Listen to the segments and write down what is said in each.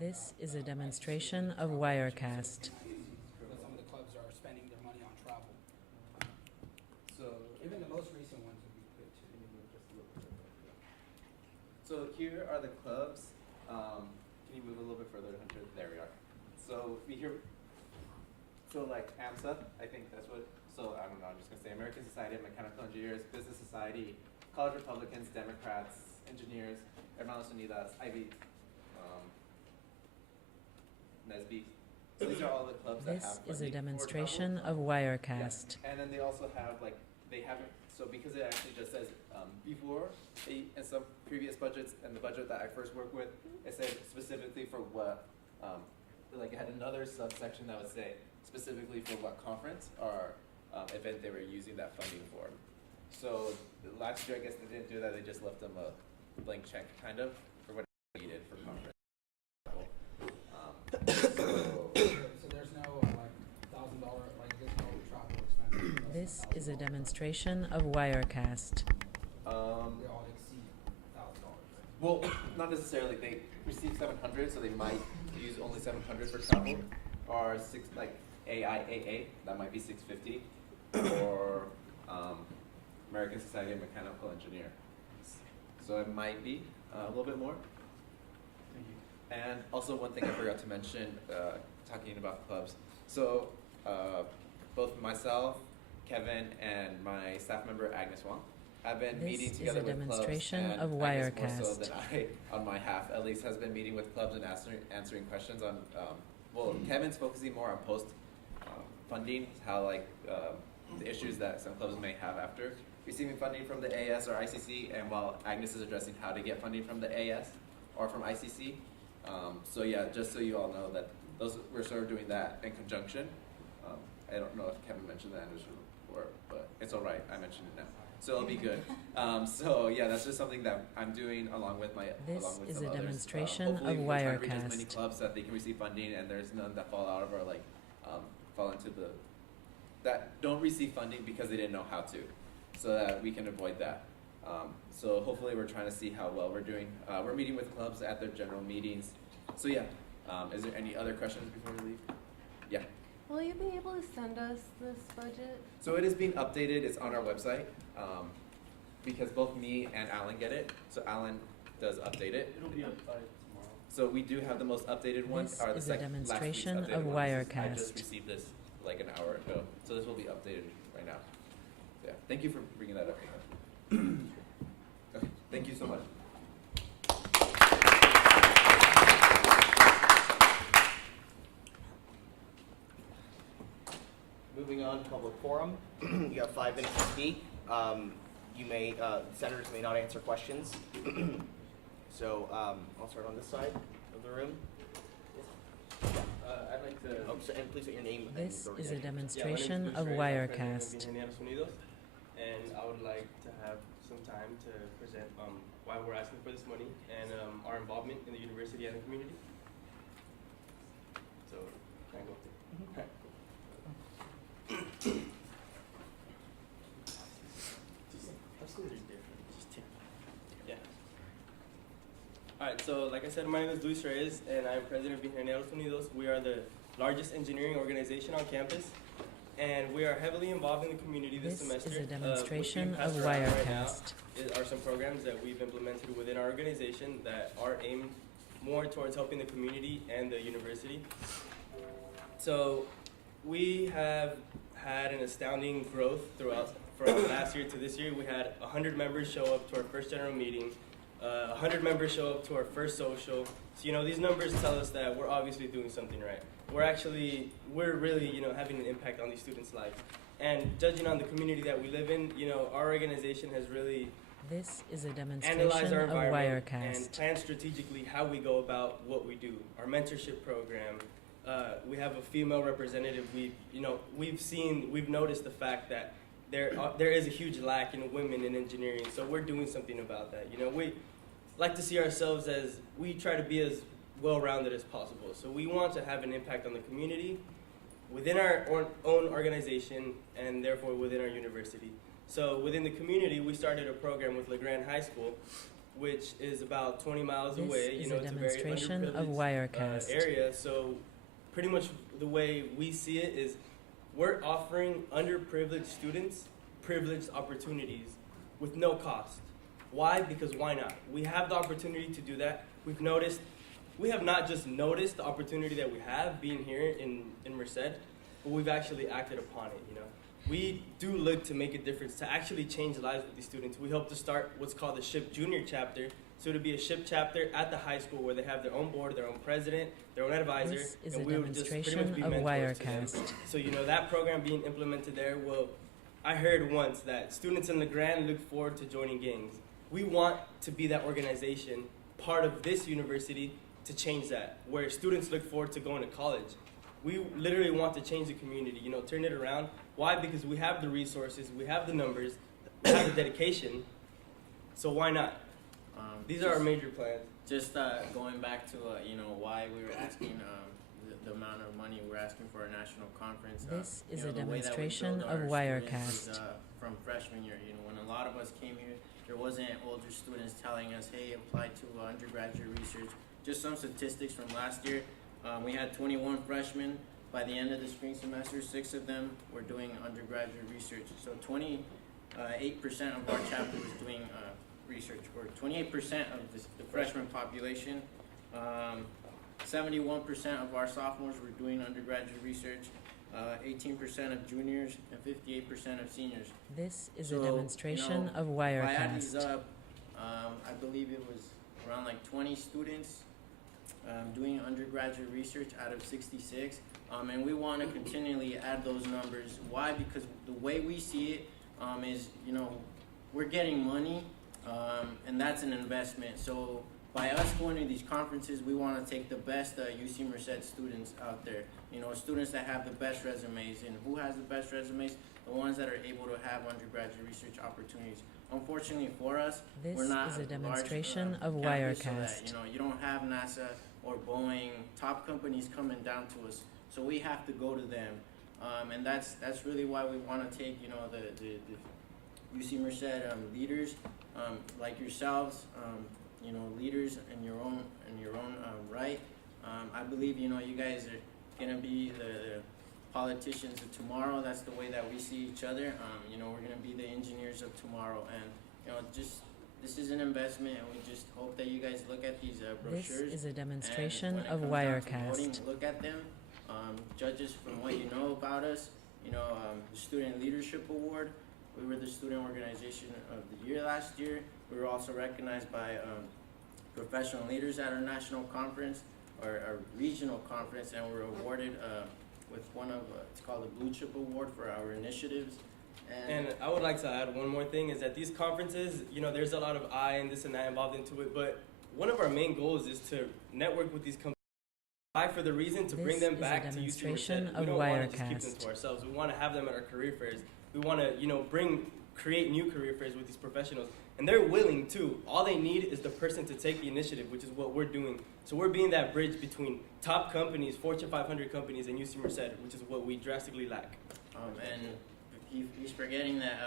This is a demonstration of Wirecast. Some of the clubs are spending their money on travel. So even the most recent ones would be good too. So here are the clubs. Can you move a little bit further, Hunter? There we are. So like AMSA, I think that's what. So I don't know. I'm just gonna say American Society of Mechanical Engineers, Business Society, College Republicans, Democrats, Engineers, Hermanos Unidas, Ivy. Nesby. So these are all the clubs that have. This is a demonstration of Wirecast. Yeah. And then they also have they haven't, so because it actually just says before, in some previous budgets and the budget that I first worked with, it said specifically for what, it had another subsection that would say specifically for what conference or event they were using that funding for. So last year, I guess they didn't do that, they just left them a blank check kind of for what they needed for conference. So there's no $1,000 there's no travel expenses. This is a demonstration of Wirecast. They all exceed $1,000. Well, not necessarily. They receive 700, so they might use only 700 for travel, or AIAA, that might be 650, or American Society of Mechanical Engineers. So it might be a little bit more. And also one thing I forgot to mention, talking about clubs. So both myself, Kevin, and my staff member Agnes Wong have been meeting together with clubs. This is a demonstration of Wirecast. Agnes more so than I, on my half at least, has been meeting with clubs and answering questions on. Kevin's focusing more on post funding, how the issues that some clubs may have after receiving funding from the AS or ICC, and while Agnes is addressing how to get funding from the AS or from ICC. So yeah, just so you all know that we're sort of doing that in conjunction. I don't know if Kevin mentioned that in his report, but it's all right. I mentioned it now, so it'll be good. So yeah, that's just something that I'm doing along with some is a others. Demonstration Hopefully of we're trying to reach as Wirecast. many clubs that they can receive funding, and there's none that fall out of or fall into that don't receive funding because they didn't know how to, so that we can avoid that. So hopefully we're trying to see how well we're doing. We're meeting with clubs at their general meetings. So yeah, is there any other questions before we leave? Yeah. Will you be able to send us this budget? So it is being updated. It's on our website because both me and Alan get it. So Alan does update it. It'll be up by tomorrow. So we do have the most updated ones. This is a demonstration of I Wirecast. just received this like an hour ago. So this will be updated right now. So yeah, thank you for bringing that up. Okay, thank you so much. Moving on, public forum. You got 5 minutes to speak. Senators may not answer questions. So I'll start on this side of the room. I'd like to. And please say your name. This and is a organization. demonstration Yeah, of Wirecast. And I would like to have some time to present why we're asking for this money and our involvement in the university and the community. So, can I go? Okay. Yeah. Alright, so like I said, my name is Luis Reyes and I'm president of Ingenieros Unidos. We are the largest engineering organization on campus, and we are heavily involved in the community this semester. This is a demonstration of Wirecast. Are some programs that we've implemented within our organization that are aimed more towards helping the community and the university. So we have had an astounding growth from last year to this year. We had 100 members show up to our first general meeting, 100 members show up to our first social. So, these numbers tell us that we're obviously doing something right. We're really, having an impact on these students' lives. And judging on the community that we live in, our organization has really This is a analyzed demonstration our of environment and Wirecast. plan strategically how we go about what we do. Our mentorship program, we have a female representative. We've noticed the fact that there is a huge lack in women in engineering, so we're doing something about that. We like to see ourselves as, we try to be as well-rounded as possible. So we want to have an impact on the community within our own organization and therefore within our university. So within the community, we started a program with LeGrand High School which is about 20 miles This away. is You know, a it's a very demonstration of underprivileged Wirecast. area. So pretty much the way we see it is we're offering underprivileged students privileged opportunities with no cost. Why? Because why not? We have the opportunity to do that. We have not just noticed the opportunity that we have being here in Merced, but we've actually acted upon it, you know. We do look to make a difference, to actually change lives with these students. We hope to start what's called the SHIP Junior chapter. So to be a SHIP chapter at the high school where they have their own board, their own president, their own advisor, This is and a we would just pretty much demonstration be of mentors to them. Wirecast. So, you know, that program being implemented there will, I heard once that students in LeGrand look forward to joining gangs. We want to be that organization, part of this university, to change that, where students look forward to going to college. We literally want to change the community, you know, turn it around. Why? Because we have the resources, we have the numbers, we have the dedication, so why not? These are our major plans. Just going back to you know, why we were asking the amount of money we're asking for a national conference. This is you know, a the way that we demonstration build of our Wirecast. students is, from freshman year. You know, when a lot of us came here, there wasn't older students telling us, "Hey, apply to undergraduate research." Just some statistics from last year. We had 21 freshmen. By the end of the spring semester, 6 of them were doing undergraduate research. So 28% of our chapter was doing research, or 28% of the freshman population. 71% of our sophomores were doing undergraduate research. 18% of juniors and 58% of seniors. This is So, a demonstration you know, of If I add these Wirecast. up, I believe it was around like 20 students doing undergraduate research out of 66. And we want to continually add those numbers. Why? Because the way we see it is, you know, we're getting money, and that's an investment. So by us going to these conferences, we want to take the best UC Merced students out there. You know, students that have the best resumes. And who has the best resumes? The ones that are able to have undergraduate research opportunities. Unfortunately for us, This we're not is a large, demonstration of campus, so that, Wirecast. you know, you don't have NASA or Boeing, top companies coming down to us. So we have to go to them, and that's really why we want to take, you know, the UC Merced leaders like yourselves, you know, leaders in your own right. I believe, you know, you guys are gonna be the politicians of tomorrow. That's the way that we see each other. You know, we're gonna be the engineers of tomorrow, and you know, this is an investment, and we just hope that you guys look at these This brochures. is a And demonstration when it of comes down to voting, Wirecast. look at them, judge us from what you know about us. You know, the Student Leadership Award, we were the Student Organization of the Year last year. We were also recognized by professional leaders at our national conference, or our regional conference, and we're awarded with one of, it's called the Blue Chip Award for our initiatives. And I would like to add one more thing, is that these conferences, you know, there's a lot of I and this and that involved into it, but one of our main goals is to network with these companies. Why? For the reason to bring This them is a back to UC demonstration Merced. of We don't want to just keep them Wirecast. to ourselves. We want to have them at our career fairs. We want to, you know, create new career fairs with these professionals. And they're willing to. All they need is the person to take the initiative, which is what we're doing. So we're being that bridge between top companies, Fortune 500 companies, and UC Merced, which is what we drastically lack. And he's forgetting that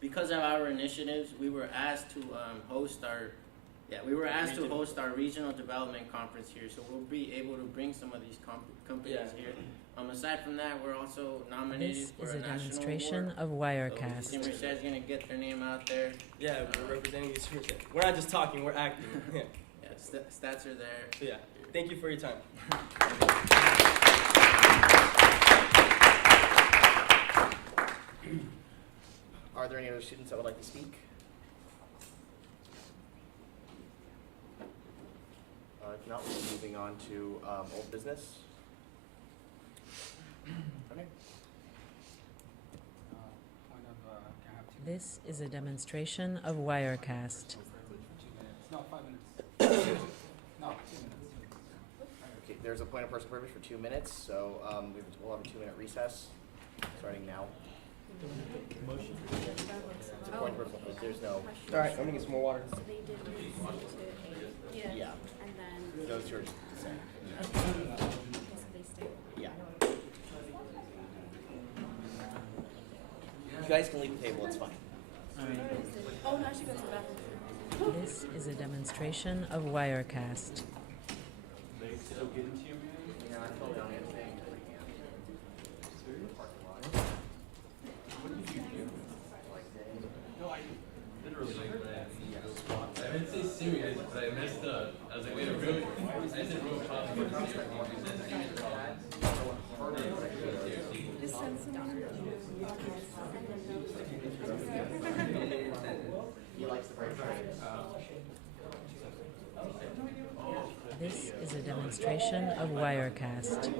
because of our initiatives, we were asked to host our regional development conference here. So we'll be able to bring some of these companies here. Aside from that, we're also nominated This for is a a national demonstration award. of So Wirecast. UC Merced is gonna get their name out there. Yeah, we're representing UC Merced. We're not just talking, we're acting. Yeah. Yeah, stats are there. So yeah, thank you for your time. Are there any other students that would like to speak? If not, we'll be moving on to old business. Okay. Point of, can I have 2 This is a demonstration of Wirecast. minutes? No, 5 minutes. No, 2 minutes. Okay, there's a point of personal privilege for 2 minutes, so we'll have a 2-minute recess starting now. It's a point of personal privilege. There's no. All right, I'm gonna get some more water. So they did move C to A. Yeah. And then, Those two are just the same. okay, so they stay. Yeah. You guys can leave the table. It's fine. Oh, no, I should go to the bathroom. This is a demonstration of Wirecast. I didn't say serious, but I messed up. I was like, wait, real? I said real problem. He likes the break train. This is a demonstration of Wirecast.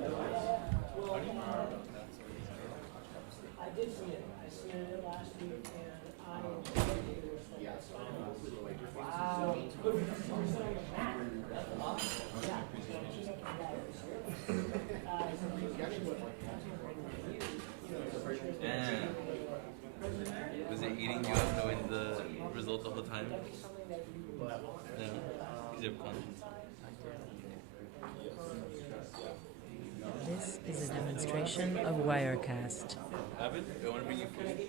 And was it eating you up knowing the result the whole time? No. Because you have conscience. This is a demonstration of Wirecast. Abed, I want to bring you food.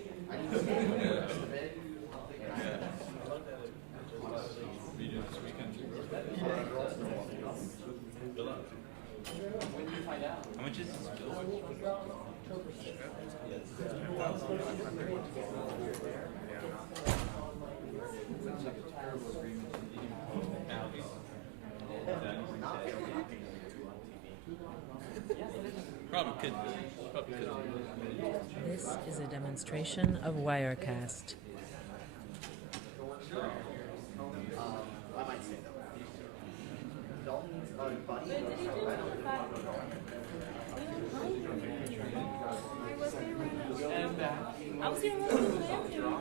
How much is this bill? Probably could. Probably could. This is a demonstration of Wirecast. I might say though. Dalton's buddy. I was gonna run to the bathroom.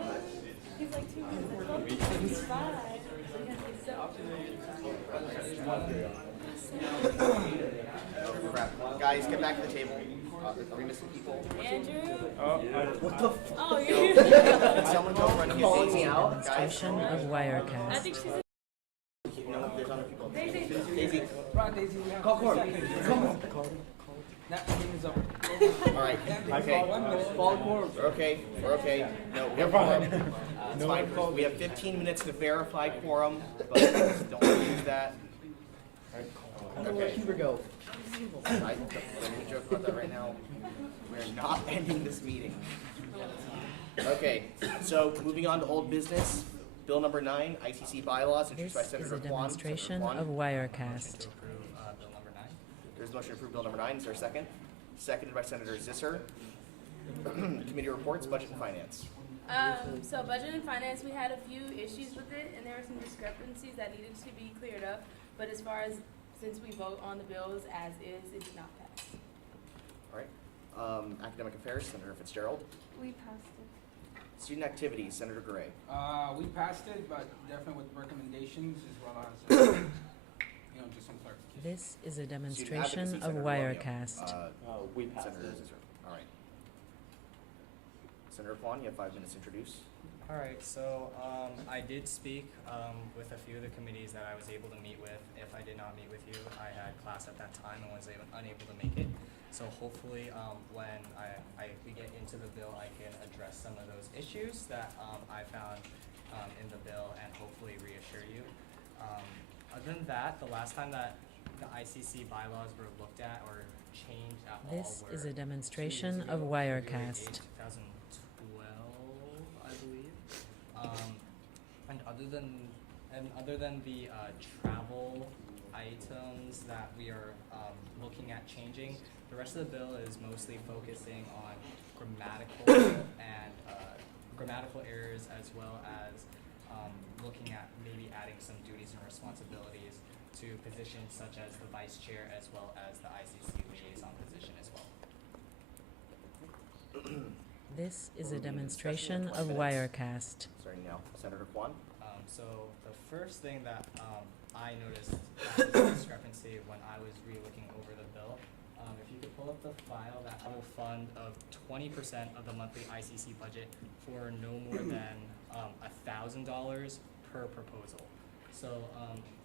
He's like 2 minutes. He's 5. Crap. Guys, get back to the table. Are we missing people? Andrew? What the? Oh, Did someone go running and Daisy out? Guys, Demonstration of I Wirecast. think she's no, there's other people. Daisy. Daisy. Ron, Daisy, we have Call Corp. Come on. That meeting is over. All right. Okay. We're okay. We're okay. No, we're fine. It's fine. We have 15 minutes to verify quorum, but don't use that. Okay. Go. I don't even joke about that right now. We're not ending this meeting. Okay, so moving on to old business. Bill number 9, ICC bylaws, This introduced by is Senator a Kwan. demonstration Senator of Kwan. Wirecast. There's a motion to approve Bill number 9. Is there a second? Seconded by Senator Zisser. Committee reports, budget and finance. So budget and finance, we had a few issues with it, and there were some discrepancies that needed to be cleared up. But as far as, since we vote on the bills as is, it did not pass. All right. Academic affairs, Senator Fitzgerald. We passed it. Student activities, Senator Gray. We passed it, but definitely with recommendations as well as, just some clarification. This is a Student demonstration advocacy, of Senator Romeo. Wirecast. We passed Senator Zisser. All right. Senator Kwan, you have 5 minutes to introduce. All right, so I did speak with a few of the committees that I was able to meet with. If I did not meet with you, I had class at that time and was unable to make it. So hopefully when we get into the bill, I can address some of those issues that I found in the bill and hopefully reassure you. Other than that, the last time that the ICC bylaws were looked at or changed at all This were is a demonstration 2 of February Wirecast. 8, 2012, I believe. And other than the travel items that we are looking at changing, the rest of the bill is mostly focusing on grammatical and grammatical errors, as well as looking at maybe adding some duties and responsibilities to positions such as the vice chair, as well as the ICC liaison position as well. This is a demonstration of Wirecast. Starting now. Senator Kwan. So the first thing that I noticed that was a discrepancy when I was re-looking over the bill, if you could pull up the file, that will fund of 20% of the monthly ICC budget for no more than $1,000 per proposal. So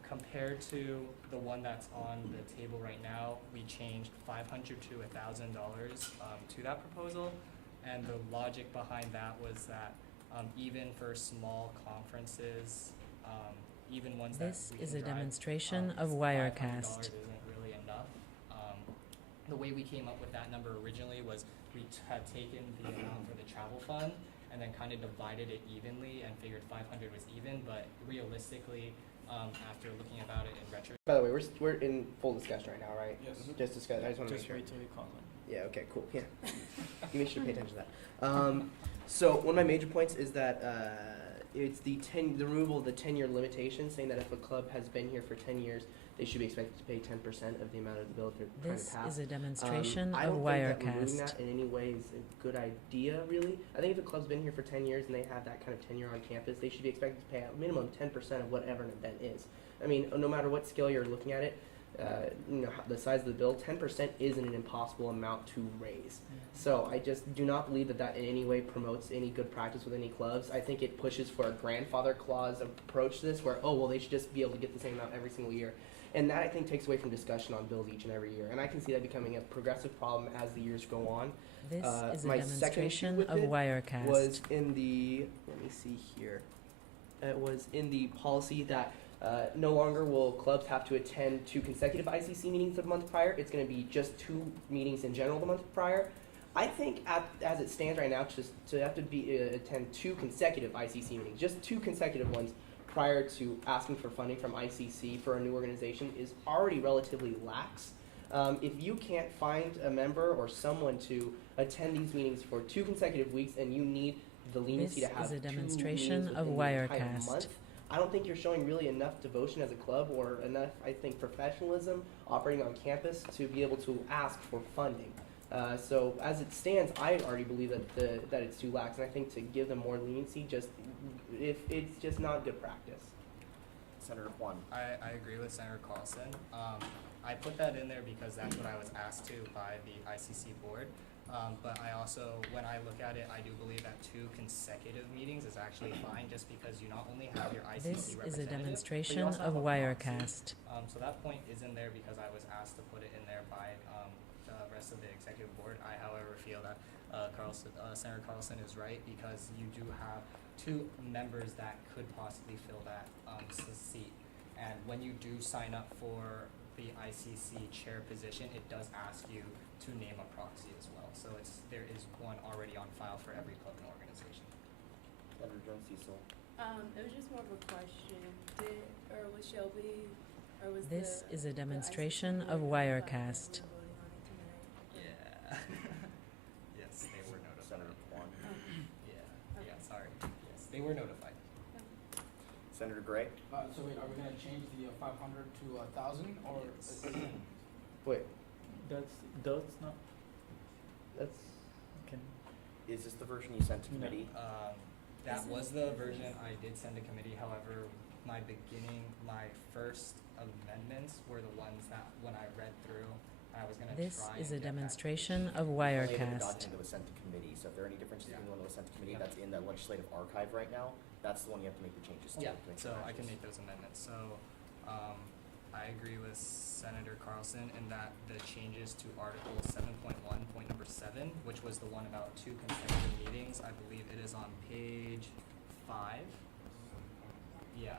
compared to the one that's on the table right now, we changed $500 to $1,000 to that proposal, and the logic behind that was that even for small conferences even ones This that we is can a drive, demonstration of $500 Wirecast. isn't really enough. The way we came up with that number originally was we had taken the amount for the travel fund and then kind of divided it evenly and figured 500 was even, but realistically, after looking about it in retrospect. By the way, we're in full discussion right now, right? Yes. Just discuss. I just want to make sure. till he calls in. Yeah. Okay. Cool. Yeah. You make sure to pay attention to that. So one of my major points is that it's the removal of the 10-year limitation, saying that if a club has been here for 10 years, they should be expected to pay 10% of the amount of the bill if they're trying to This pass. is a demonstration I of don't think that removing Wirecast. that in any way is a good idea, really. I think if a club's been here for 10 years and they have that kind of tenure on campus, they should be expected to pay a minimum 10% of whatever an event is. I mean, no matter what scale you're looking at it, the size of the bill, 10% isn't an impossible amount to raise. So I just do not believe that that in any way promotes any good practice with any clubs. I think it pushes for a grandfather clause approach to this where, oh, well, they should just be able to get the same amount every single year. And that, I think, takes away from discussion on bills each and every year. And I can see that becoming a progressive problem as the years go on. This is a my second issue demonstration with of it Wirecast. was in the, let me see here. It was in the policy that no longer will clubs have to attend 2 consecutive ICC meetings the month prior. It's going to be just 2 meetings in general the month prior. I think as it stands right now, just to have to attend 2 consecutive ICC meetings, just 2 consecutive ones prior to asking for funding from ICC for a new organization is already relatively lax. If you can't find a member or someone to attend these meetings for 2 consecutive weeks and you need the leniency This to have is a 2 demonstration meetings of within the entire Wirecast. month, I don't think you're showing really enough devotion as a club or enough, I think, professionalism operating on campus to be able to ask for funding. So as it stands, I already believe that it's too lax, and I think to give them more leniency, it's just not good practice. Senator Juan. I agree with Senator Carlson. I put that in there because that's what I was asked to by the ICC board. But I also, when I look at it, I do believe that 2 consecutive meetings is actually fine, just because you not only have your ICC This is a representative, demonstration but you also of have a proxy. Wirecast. So that point is in there because I was asked to put it in there by the rest of the executive board. I, however, feel that Senator Carlson is right, because you do have 2 members that could possibly fill that seat. And when you do sign up for the ICC chair position, it does ask you to name a proxy as well. So there is one already on file for every club and organization. Senator Jones Cecil. It was just more of a question. Was Shelby, or was This the, is a the demonstration ICC of board notified Wirecast. that we were voting on it tonight? Yeah. Yes, they were notified. Senator Juan. Yeah, sorry. Yes, they were notified. Senator Gray. So wait, are we gonna change the 500 to 1,000 or? Wait, That's not. that's Is this the version you sent to committee? That was the version I did send to committee. However, my first amendments were the ones that when I read through, I was gonna This try is and a get that. demonstration of The Wirecast. document that was sent to committee, so if there are any differences between the one that was sent to committee that's in the legislative archive right now, that's the one you have to make the changes to. Yeah, to make so the I can changes. make those amendments. So, I agree with Senator Carlson in that the changes to Article 7.1, point number 7, which was the one about 2 consecutive meetings, I believe it is on page 5. Yeah,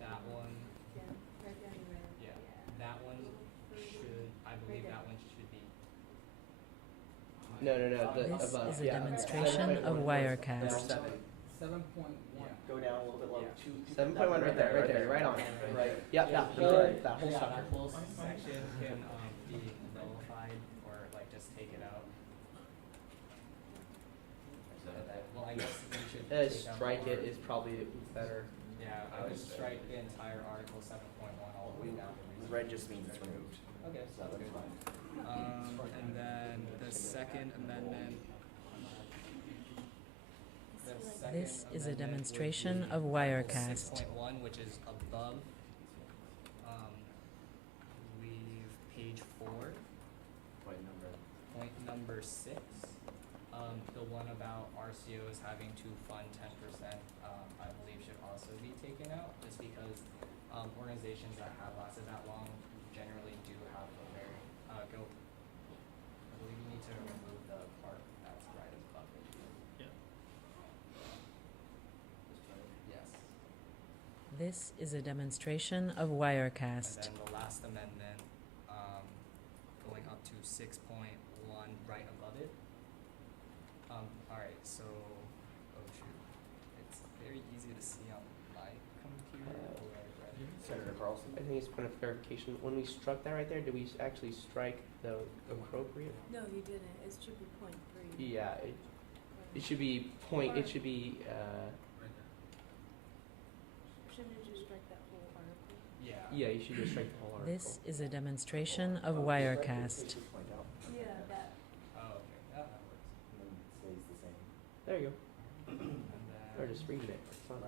that one, Yeah, right down the road. yeah, that one should, I believe that one should be. no. This above, is a yeah. demonstration of Wirecast. 7.1. Go down a little bit lower. 7.1 right there, right on. Right. Yep, that whole Yeah, sucker. that whole section can be nullified or like just take it out. Well, I guess we should take out Strike more. it is probably better. Yeah, I would strike the entire Article 7.1 all the way down to Red just means it's removed. Okay, So that's fine. and then the second amendment. This is a demonstration of Wirecast. 6.1, which is above. Leave page 4. Point number 6. The one about RCOs having to fund 10%, I believe should also be taken out, just because organizations that have lasted that long generally do have a very I believe you need to remove the part that's right above it. Yeah. Yes. This is a demonstration of And Wirecast. then the last amendment, going up to 6.1 right above it. Alright, so, oh shoot, it's very easy to see on my computer. Senator Carlson? I think it's a point of clarification. When we struck that right there, did we actually strike the appropriate? No, you didn't. It should be .3. Yeah, it should be point, it should be, Shouldn't you just strike that whole article? Yeah. yeah, you should just strike the whole article. This is a demonstration of Wirecast. Yeah, that. Oh, okay, that works. There you go. And Or then, just reading it. It's fine.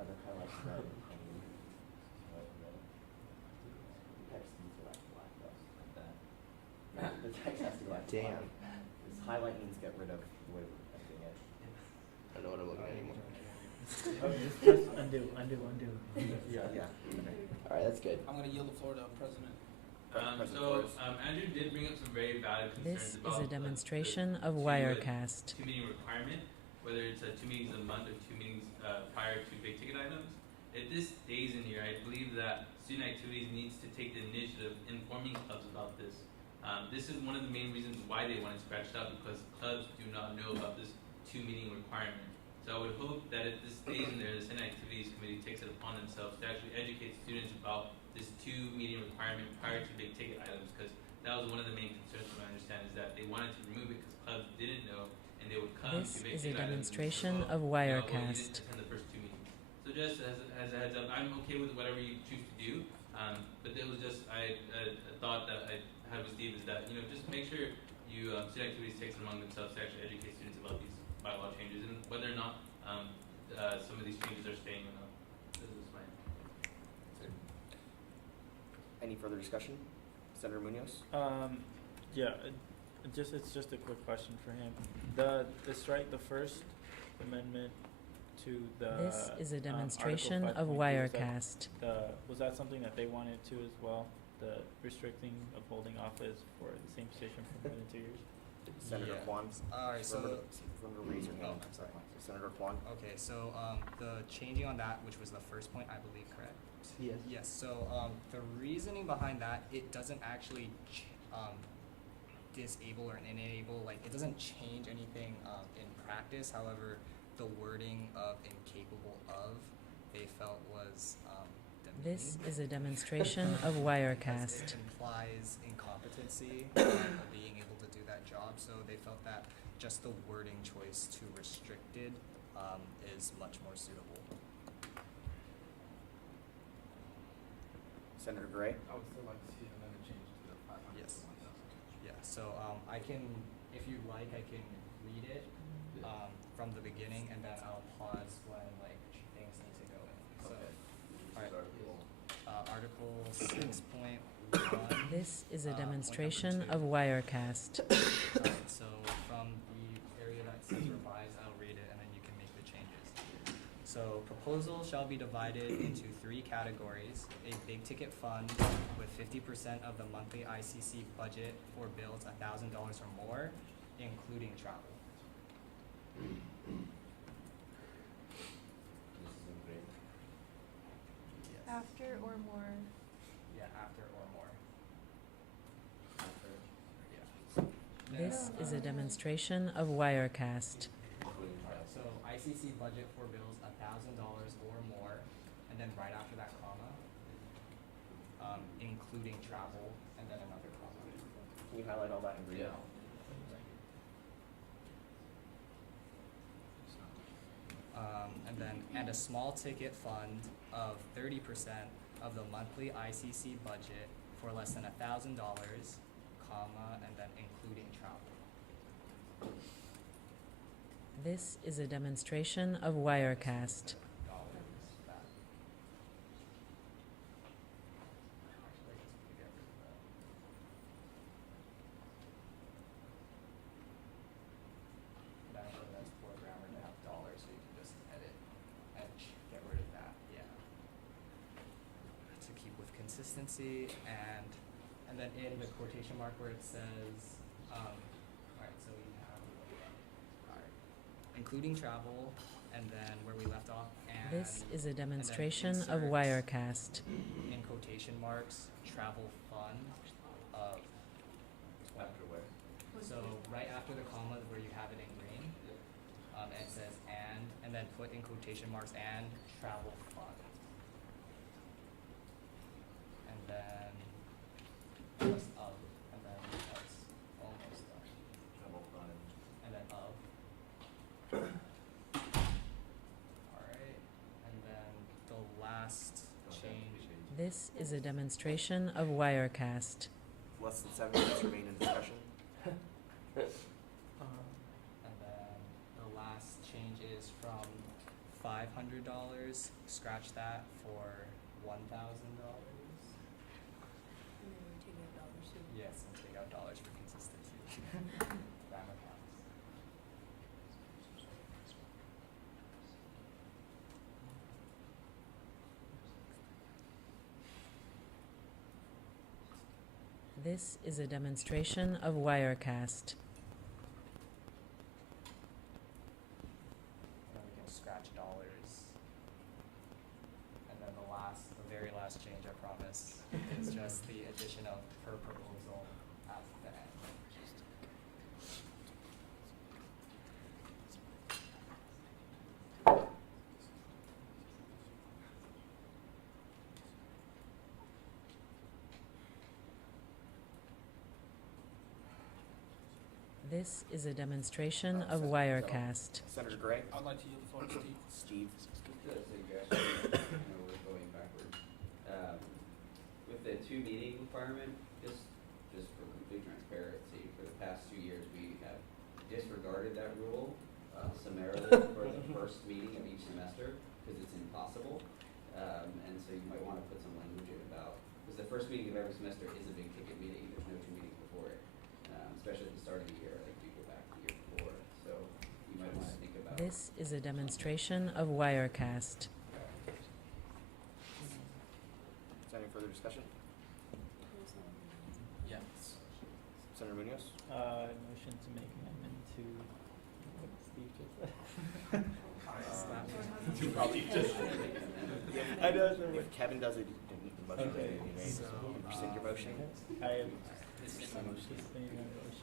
Damn. Highlight means get rid of whatever everything is. I don't know what I'm looking at anymore. Just press undo. Yeah. All right, that's good. I'm gonna yield the floor to President. Andrew did bring up some very valid This concerns is about a demonstration of two Wirecast. meeting requirement, whether it's 2 meetings a month or 2 meetings prior to big ticket items. If this stays in here, I believe that student activities needs to take the initiative in informing clubs about this. This is one of the main reasons why they want it scratched out, because clubs do not know about this 2 meeting requirement. So I would hope that if this stays in there, the Senate Activities Committee takes it upon themselves to actually educate students about this 2 meeting requirement prior to big ticket items, because that was one of the main concerns from what I understand, is that they wanted to remove it because clubs didn't know, and they would come This to big is a ticket items and demonstration say, of well, you didn't Wirecast. attend the first 2 meetings. So just as a heads up, I'm okay with whatever you choose to do, but it was just, a thought that I had with Steve is that, just make sure you, student activities takes it among themselves to actually educate students about these bylaw changes and whether or not some of these changes are staying or not. This is my answer. Any further discussion? Senator Munoz? Yeah, it's just a quick question for him. The strike, the first amendment to the This is a demonstration Article of 5.2, Wirecast. was that something that they wanted to as well? The restricting of holding office for the same position for more than 2 years? Senator Yeah. Kwan? Alright, so, Remember to raise your hand. I'm sorry. So Senator Kwan? okay, so, the changing on that, which was the first point, I believe, correct? Yes. Yes, so the reasoning behind that, it doesn't actually disable or enable, like it doesn't change anything in practice. However, the wording of incapable of, they felt was This demeaning. is a demonstration of Because Wirecast. it implies incompetency of being able to do that job, so they felt that just the wording choice to restricted is much more suitable. Senator Gray? I would still like to see another change to the 500 Yes. Yeah, so I can, if you like, I can read it from the beginning, and then I'll pause when like things need to go in. So, alright, Article 6.1. This is a Point number demonstration 2. of Wirecast. Alright, so from the area that says revise, I'll read it and then you can make the changes. So proposal shall be divided into 3 categories: a big ticket fund with 50% of the monthly ICC budget for bills $1,000 or more, including travel. Yes. After or more. Yeah, after or more. Yeah. This is a demonstration of Wirecast. So ICC budget for bills $1,000 or more, and then right after that comma, including travel, and then another comma. Can you highlight all that in green? And a small ticket fund of 30% of the monthly ICC budget for less than $1,000, comma, and then including travel. This is a demonstration of Wirecast. That's poor grammar to have dollars, so you can just edit and get rid of that, yeah. To keep with consistency, and then in the quotation mark where it says, alright, so we have, alright, including travel, and then where we left off, and This is a demonstration of insert Wirecast. in quotation marks, travel fund of. After where? So right after the comma where you have it in green, it says and then put in quotation marks and travel fund. And then just of, and then that's almost done. Travel fund. And then of. Alright, and then the last change. This is a demonstration of Wirecast. Less than 7 minutes remain in discussion. And then the last change is from $500, scratch that for $1,000. Yes, and take out dollars for consistency. Grammar counts. This is a demonstration of Wirecast. And then we can scratch dollars. And then the very last change, I promise, is just the addition of per proposal at the end. This is a demonstration of Wirecast. Senator Gray? I'd like to yield the floor to Steve. Steve? Just a suggestion, I know we're going backwards. With the 2 meeting requirement, just for complete transparency, for the past 2 years, we have disregarded that rule summarily for the first meeting of each semester, because it's impossible. And so you might want to put some language in about, because the first meeting of every semester is a big ticket meeting, there's no 2 meetings before it. Especially at the start of the year, like we go back the year before, so you might want to think about. This is a demonstration of Wirecast. Is there any further discussion? Yes. Senator Munoz? Motion to make amendment to what Steve just said. You probably just. I know. If Kevin does it, then the motion that you made, So, rescind your motion. I am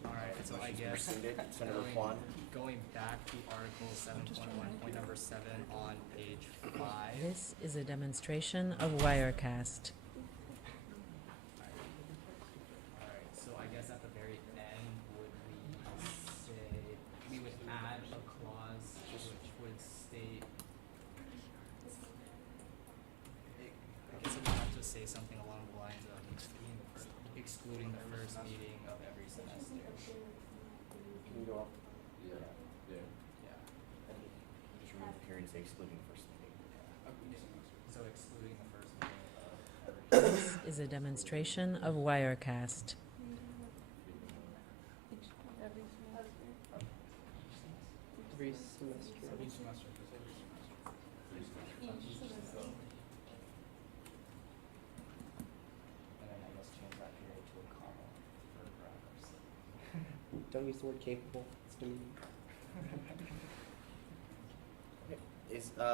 Alright, so I Motion's guess rescinded. Senator Kwan? going back to Article 7.1.7 on page 5. This is a demonstration of Wirecast. Alright, so I guess at the very end, would we say, we would add a clause which would state, I guess it would have to say something along the lines of excluding the first meeting of every semester. Can you go up? Yeah. Yeah. Just remove the period and say excluding the first meeting. So excluding the first meeting of every. This is a demonstration of Wirecast. Every semester. Every semester. And then I guess change that period to a comma for grammar's sake. Don't use the word capable. It's demeaning.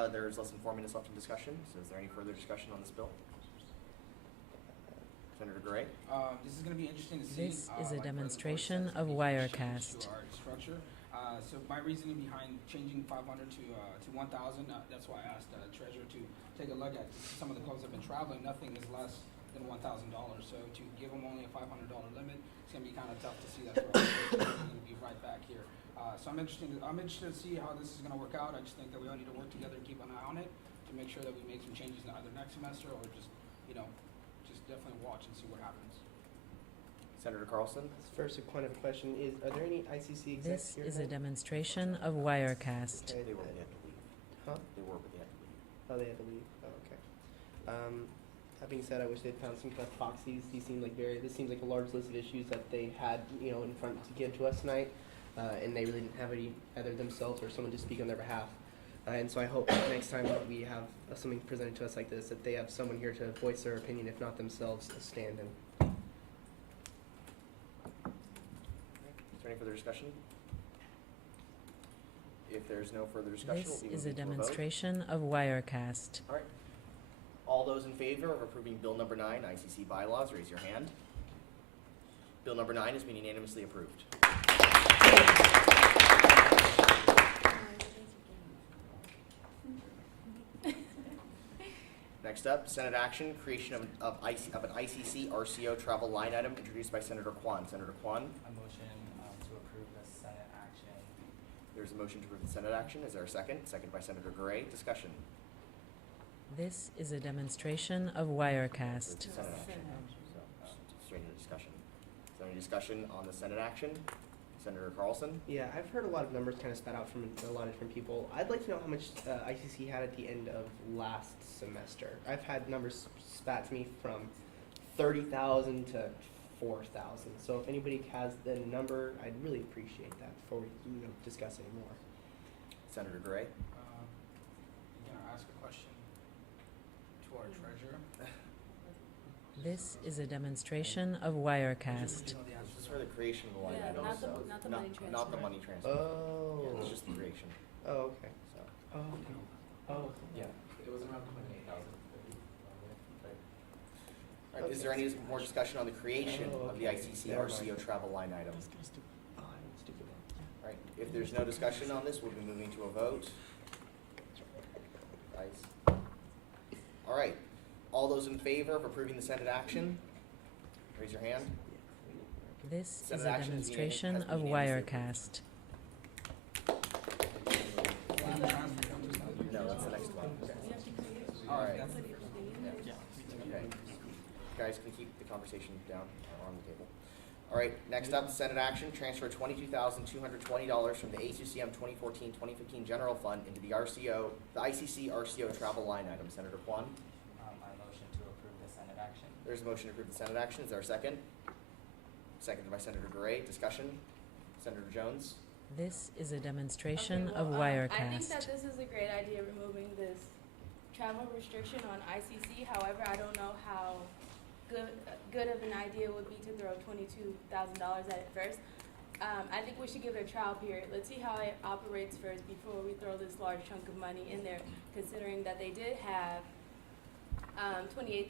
There's less than 4 minutes left in discussion, so is there any further discussion on this bill? Senator Gray? This is going to be interesting to see. This is a like, demonstration whether the of board says any changes Wirecast. to our structure. So my reasoning behind changing 500 to 1,000, that's why I asked Treasurer to take a look at some of the clubs that have been traveling. Nothing is less than $1,000. So to give them only a $500 limit, it's going to be kind of tough to see that. We're going to be right back here. So I'm interested to see how this is going to work out. I just think that we all need to work together and keep an eye on it to make sure that we make some changes in either next semester or just, just definitely watch and see what happens. Senator Carlson? First, a point of question is, are there any ICC execs This here is a tonight? demonstration of Wirecast. Okay. They were, but they had to leave. Huh? They were, but they had to leave. Oh, they had to leave. Oh, okay. That being said, I wish they'd found some kind of proxies. This seems like a large list of issues that they had, in front to give to us tonight, and they really didn't have any either themselves or someone to speak on their behalf. And so I hope that next time we have something presented to us like this, that they have someone here to voice their opinion, if not themselves, to stand in. Is there any further discussion? if there's no further discussion, This we'll be is a moving to a vote. demonstration of Wirecast. All right. All those in favor of approving Bill number 9, ICC bylaws, raise your hand. Bill number 9 has been unanimously approved. Next up, Senate action, creation of an ICC RCO travel line item introduced by Senator Kwan. Senator Kwan, A motion to approve the Senate action. there's a motion to approve the Senate action. Is there a second? Second by Senator Gray. Discussion. This is a demonstration of There's Wirecast. the Senate action. Straight into discussion. Is there any discussion on the Senate action? Senator Carlson? Yeah, I've heard a lot of numbers kind of spat out from a lot of different people. I'd like to know how much ICC had at the end of last semester. I've had numbers spat to me from 30,000 to 4,000. So if anybody has the number, I'd really appreciate that before we discuss any more. Senator Gray? Can I ask a question to our treasurer? This is a demonstration of Wirecast. This is for the creation of the line Yeah, item, not the- so not the money transfer. Not the money transfer. Oh. It's just the creation. Oh, okay. So, Oh, okay. Oh, Yeah, it was around 28,000. all right, is there any more discussion on the creation Oh, of the okay. ICC Never RCO mind. travel line item? Oh, I'm stupid. All right, if there's no discussion on this, we'll be moving to a vote. Guys. All right, all those in favor of approving the Senate action, raise your hand. This is Senate a action has been demonstration unanimously of approved. Wirecast. No, that's the next one. All right. Okay. Guys, can you keep the conversation down on the table? All right, next up, Senate action, transfer $22,220 from the ASUCM 2014-2015 general fund into the ICC RCO travel line item. Senator Kwan, My motion to approve the Senate action. there's a motion to approve the Senate action. Is there a second? Seconded by Senator Gray. Discussion? Senator Jones? This is a demonstration Okay, of well, I think Wirecast. that this is a great idea, removing this travel restriction on ICC. However, I don't know how good of an idea it would be to throw $22,000 at it first. I think we should give it a trial period. Let's see how it operates first before we throw this large chunk of money in there, considering that they did have $28,000.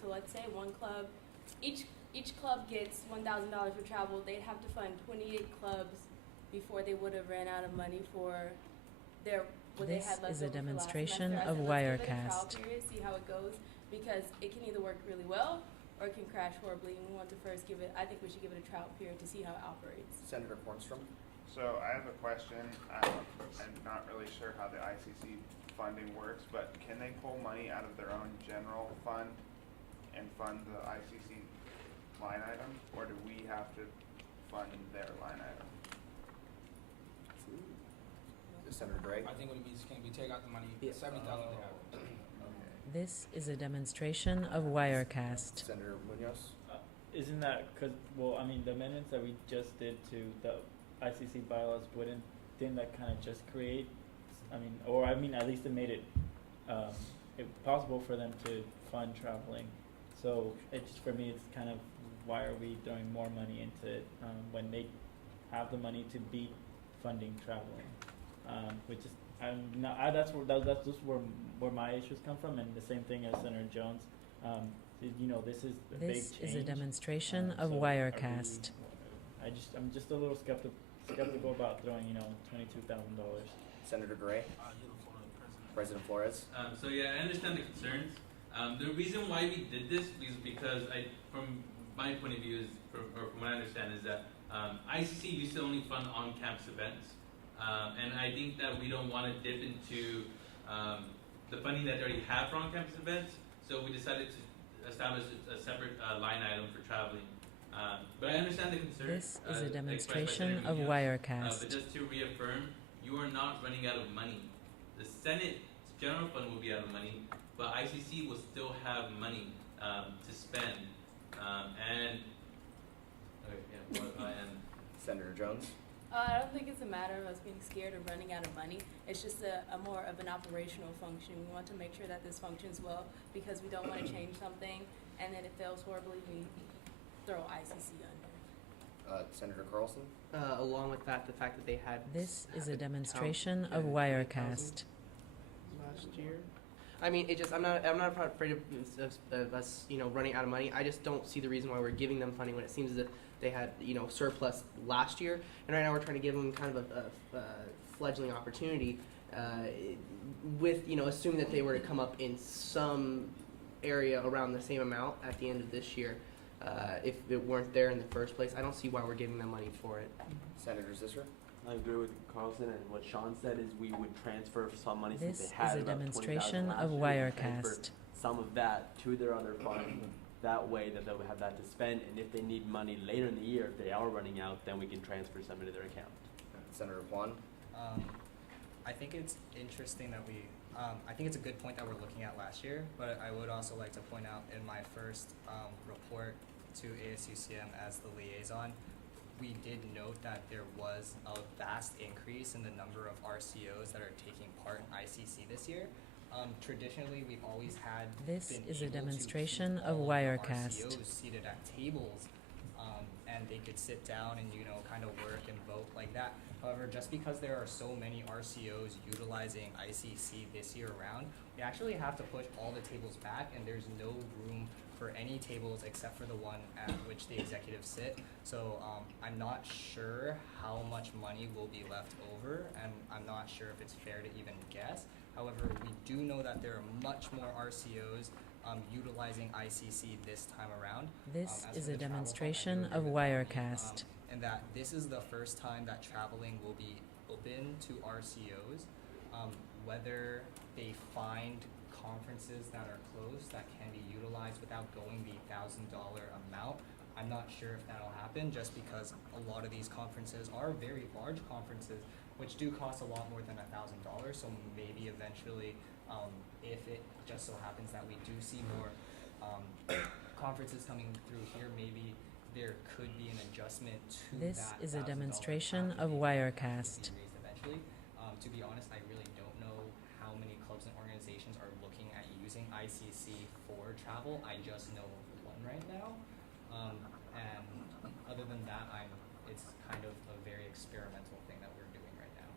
So let's say one club, each club gets $1,000 for travel. They'd have to fund 28 clubs before they would have ran out of money for what they This had left is a over for last demonstration semester. I of said, let's give it a trial Wirecast. period, see how it goes, because it can either work really well or it can crash horribly. And we want to first I think we should give it a trial period to see how it operates. Senator Kornstrom? So I have a question. I'm not really sure how the ICC funding works, but can they pull money out of their own general fund and fund the ICC line item, or do we have to fund their line item? Senator Gray? I think what it means, can we take out the money, Yeah. 70,000 they have? This is a demonstration of Wirecast. Senator Munoz? Isn't that because, well, I mean, the amendments that we just did to the ICC bylaws didn't that kind of just create, at least it made it possible for them to fund traveling. So for me, it's kind of, why are we throwing more money into it when they have the money to be funding traveling? That's just where my issues come from, and the same thing as Senator Jones. This is a big This change. is a demonstration of so Wirecast. I'm just a little skeptical about throwing, $22,000. Senator Gray? President Flores? So yeah, I understand the concerns. The reason why we did this is because from my point of view, or from what I understand, is that ICC used to only fund on-campus events, and I think that we don't want to dip into the funding that they already have for on-campus events. So we decided to establish a separate line item for traveling. But I understand the concern. This is a expressed by demonstration Senator of Munoz. Wirecast. But just to reaffirm, you are not running out of money. The Senate general fund will be out of money, but ICC will still have money to spend. Senator Jones? I don't think it's a matter of us being scared of running out of money. It's just a more of an operational function. We want to make sure that this functions well, because we don't want to change something and then it fails horribly. We throw ICC under. Senator Carlson? Along with that, the fact that they had This is had a the demonstration count of at Wirecast. 20,000 last year. I mean, it just I'm not afraid of us running out of money. I just don't see the reason why we're giving them funding when it seems as if they had surplus last year, and right now we're trying to give them kind of a fledgling opportunity with assuming that they were to come up in some area around the same amount at the end of this year. If it weren't there in the first place, I don't see why we're giving them money for it. Senator Zisser? I agree with Carlson, and what Sean said is we would transfer some money since This they had is a about demonstration 20,000 last of year, we transfer Wirecast. some of that to their other fund. That way that they'll have that to spend, and if they need money later in the year, if they are running out, then we can transfer some into their account. Senator Juan? I think it's interesting that I think it's a good point that we're looking at last year, but I would also like to point out in my first report to ASUCM as the liaison, we did note that there was a vast increase in the number of RCOs that are taking part in ICC this year. Traditionally, we've always had This been is a able to demonstration keep of all the Wirecast. RCOs seated at tables, and they could sit down and kind of work and vote like that. However, just because there are so many RCOs utilizing ICC this year around, we actually have to push all the tables back, and there's no room for any tables except for the one at which the executives sit. So I'm not sure how much money will be left over, and I'm not sure if it's fair to even guess. However, we do know that there are much more RCOs utilizing ICC this time around. This As is for a the travel fund, I demonstration do agree of with Bonnie, Wirecast. and that this is the first time that traveling will be open to RCOs. Whether they find conferences that are closed that can be utilized without going the $1,000 amount, I'm not sure if that'll happen, just because a lot of these conferences are very large conferences, which do cost a lot more than $1,000. So maybe eventually, if it just so happens that we do see more conferences coming through here, maybe there could be an adjustment to This that is a $1,000 demonstration cap of maybe Wirecast. be raised eventually. To be honest, I really don't know how many clubs and organizations are looking at using ICC for travel. I just know of one right now. And other than that, it's kind of a very experimental thing that we're doing right now.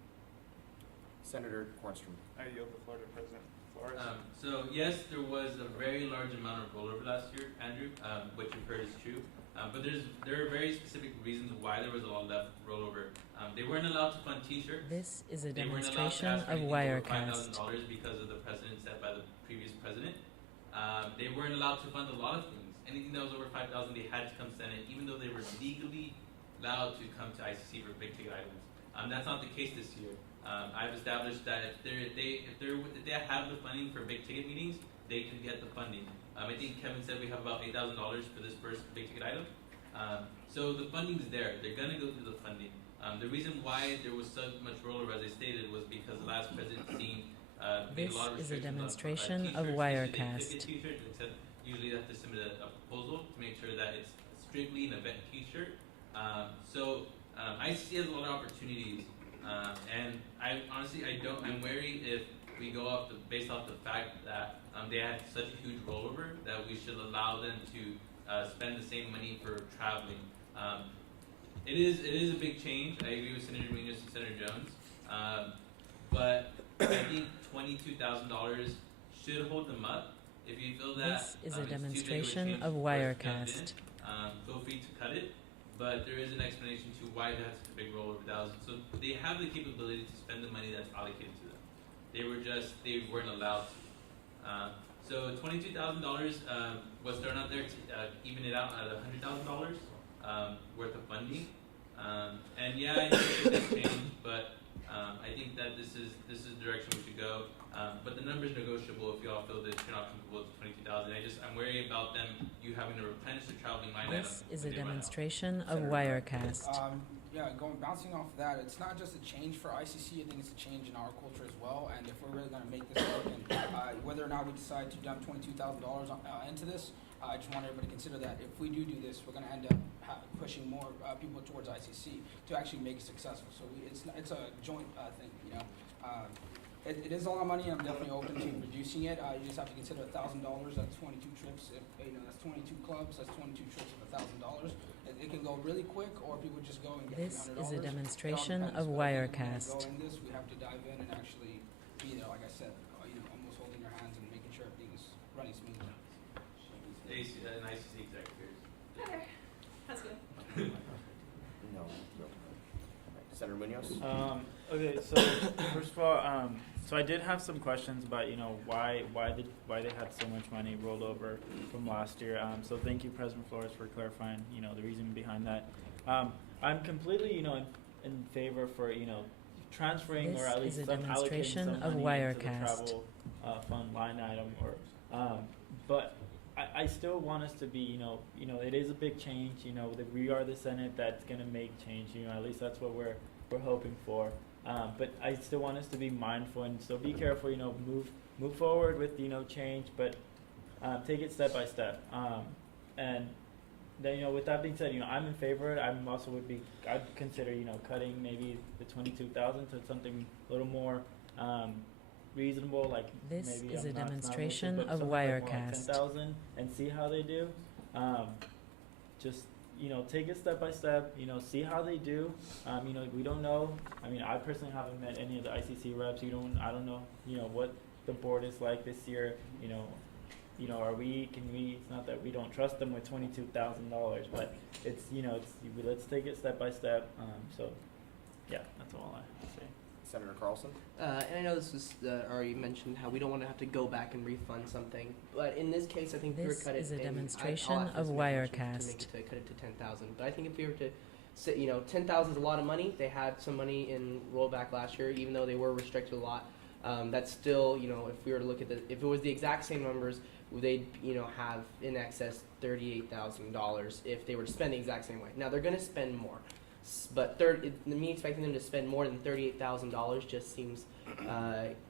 Senator Cornstrom? I yield the floor to President Flores. So yes, there was a very large amount of rollover last year, Andrew. What you've heard is true. But there are very specific reasons why there was a lot left rollover. They weren't allowed to fund T-shirts. This is a They weren't allowed to demonstration ask for of anything over Wirecast. $5,000 because of the precedent set by the previous president. They weren't allowed to fund a lot of things. Anything that was over $5,000, they had to come Senate, even though they were legally allowed to come to ICC for big ticket items. That's not the case this year. I've established that if they have the funding for big ticket meetings, they can get the funding. I think Kevin said we have about $8,000 for this first big ticket item. So the funding's there. They're gonna go through the funding. The reason why there was so much rollover, as I stated, was because the last president made This a lot of is a restrictions demonstration on of t-shirts. Wirecast. T-shirts, except usually they have to submit a proposal to make sure that it's strictly an event T-shirt. So ICC has a lot of opportunities, and I'm wary if we go based off the fact that they had such a huge rollover that we should allow them to spend the same money for traveling. It is a big change. I agree with Senator Munoz and Senator Jones, but I think $22,000 should hold them up. If you feel that This is a it's too big demonstration change of for us to jump Wirecast. in, feel free to cut it. But there is an explanation to why they had such a big rollover $1,000. So they have the capability to spend the money that's allocated to them. They weren't allowed to. So $22,000 was thrown out there to even it out at $100,000 worth of funding. And yeah, I know it's changed, but I think that this is the direction we should go. But the number is negotiable if y'all feel that you're not comfortable with $22,000. I'm wary about you having to replenish the traveling line item. This is a when they run out. demonstration of Wirecast. Yeah, bouncing off of that, it's not just a change for ICC. I think it's a change in our culture as well. And if we're really going to make this work, and whether or not we decide to dump $22,000 into this, I just want everybody to consider that if we do this, we're going to end up pushing more people towards ICC to actually make it successful. So it's a joint thing, you know. It is a lot of money, and I'm definitely open to reducing it. You just have to consider $1,000. That's 22 trips. If, that's 22 clubs. That's 22 trips of $1,000. It can go really quick, or people just go and get This $300. is a It all demonstration depends. of But I think if we're gonna Wirecast. go in this, we have to dive in and actually be there, like I said, almost holding your hands and making sure everything is running smoothly. Nice to see executives. Okay, that's good. No. Senator Munoz? Okay, so first of all, so I did have some questions about, why they had so much money rolled over from last year. So thank you, President Flores, for clarifying, the reason behind that. I'm completely, in favor for, transferring This or at least is a some allocating demonstration some of money into the Wirecast. travel fund line item, but I still want us to be, it is a big change. That we are the Senate that's going to make change. At least that's what we're hoping for. But I still want us to be mindful and still be careful. Move forward with change, but take it step by step. And then with that being said, I'm in favor. I'm also I'd consider cutting maybe the 22,000 to something a little more reasonable, like This maybe is a not demonstration but of something like more like Wirecast. 10,000 and see how they do. Just take it step by step. See how they do. We don't know. I personally haven't met any of the ICC reps. I don't know. What the board is like this year. It's not that we don't trust them with $22,000, but let's take it step by step. So, yeah, that's all I have to say. Senator Carlson? And I know this was already mentioned how we don't want to have to go back and refund something, but in this case, I think if we were This to cut it, is a and demonstration I'll ask of this motion to Wirecast. make it to cut it to 10,000. But I think if we were to say, 10,000 is a lot of money. They had some money in rollback last year, even though they were restricted a lot. That's still, if we were to look at if it was the exact same numbers, they'd, have in excess $38,000 if they were to spend the exact same way. Now they're going to spend more. But me expecting them to spend more than $38,000 just seems,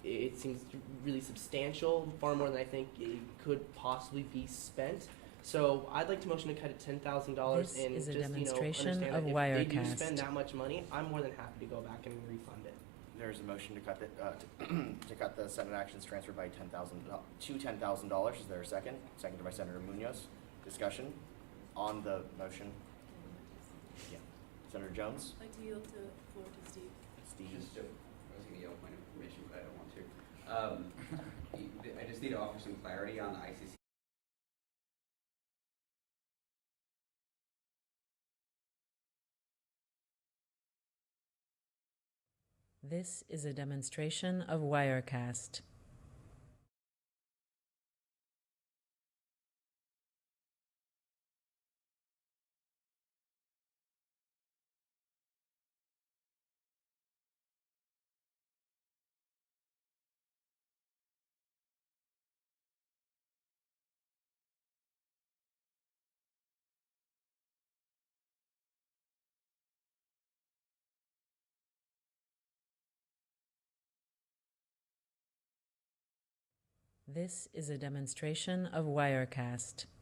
it seems really substantial, far more than I think it could possibly be spent. So I'd like to motion to cut it $10,000 This and is a just demonstration understand of that if they do Wirecast. spend that much money, I'm more than happy to go back and refund it. There's a motion to cut to cut the Senate actions transferred by to $10,000. Is there a second? Seconded by Senator Munoz. Discussion on the motion. Yeah. Senator Jones? I'd like to yield the floor to Steve. Steve? I was going to yell point of information, but I don't want to. I just need to offer some clarity on the ICC. This is a demonstration of Wirecast. This is a demonstration of Wirecast.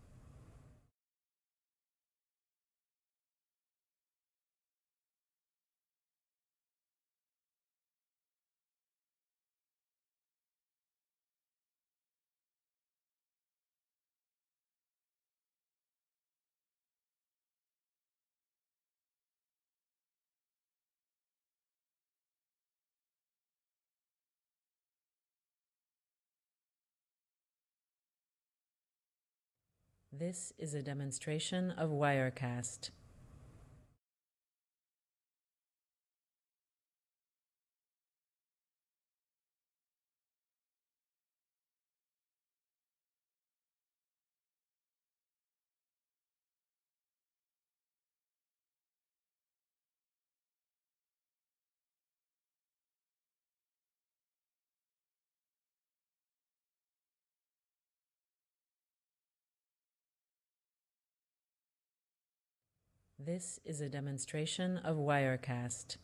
This is a demonstration of Wirecast. This is a demonstration of Wirecast.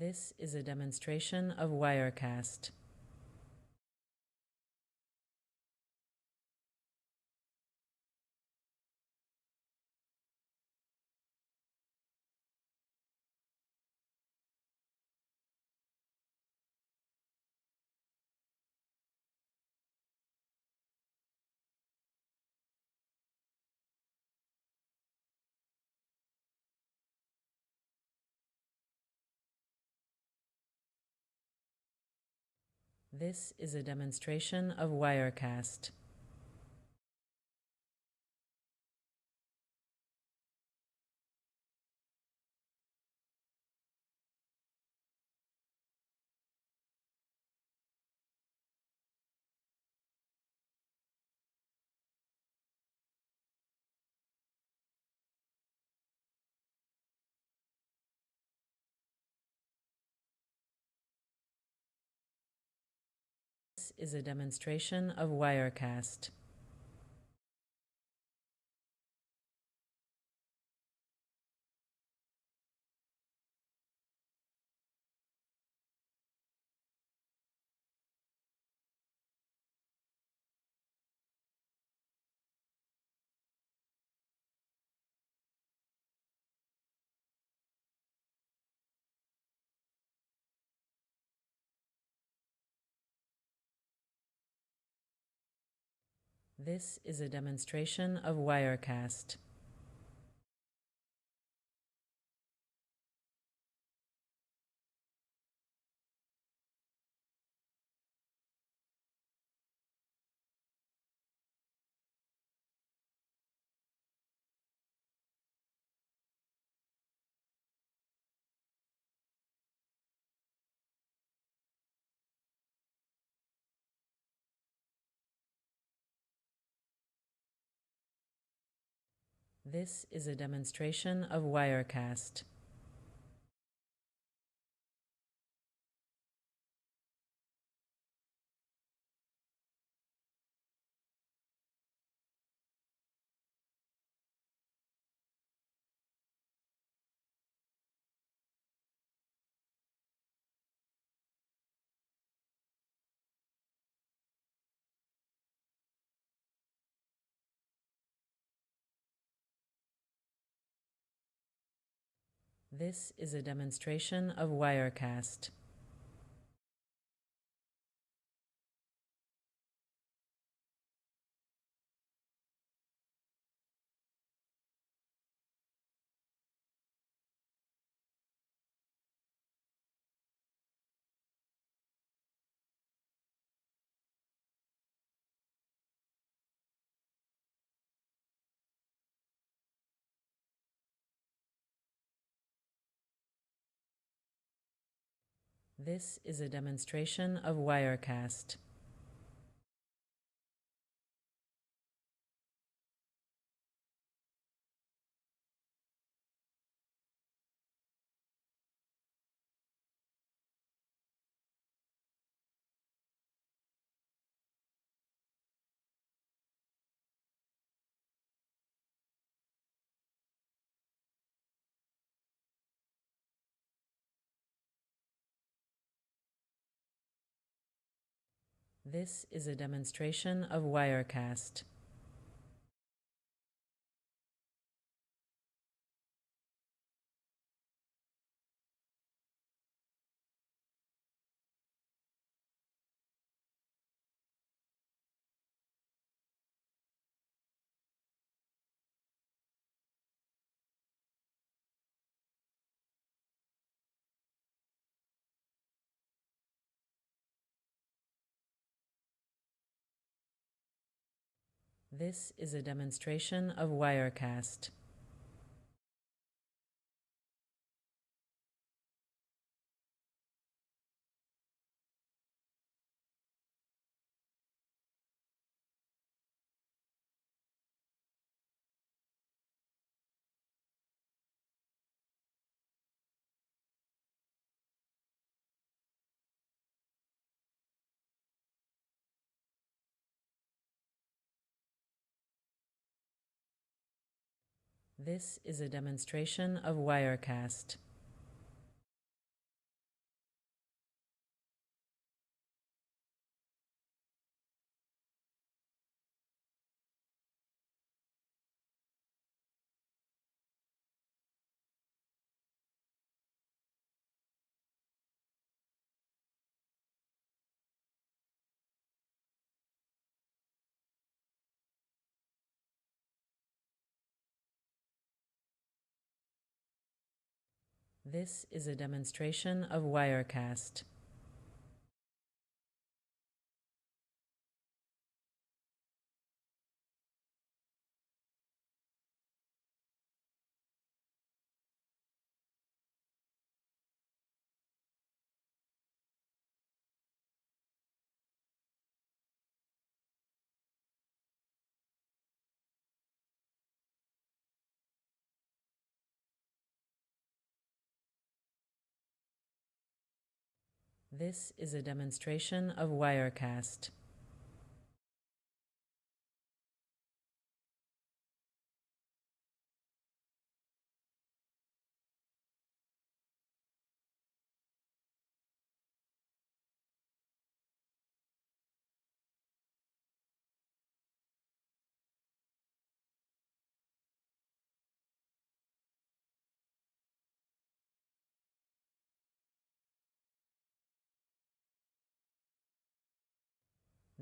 This is a demonstration of Wirecast. This is a demonstration of Wirecast. This is a demonstration of Wirecast. This is a demonstration of Wirecast. This is a demonstration of Wirecast. This is a demonstration of Wirecast. This is a demonstration of Wirecast. This is a demonstration of Wirecast. This is a demonstration of Wirecast. This is a demonstration of Wirecast. This is a demonstration of Wirecast. This is a demonstration of Wirecast.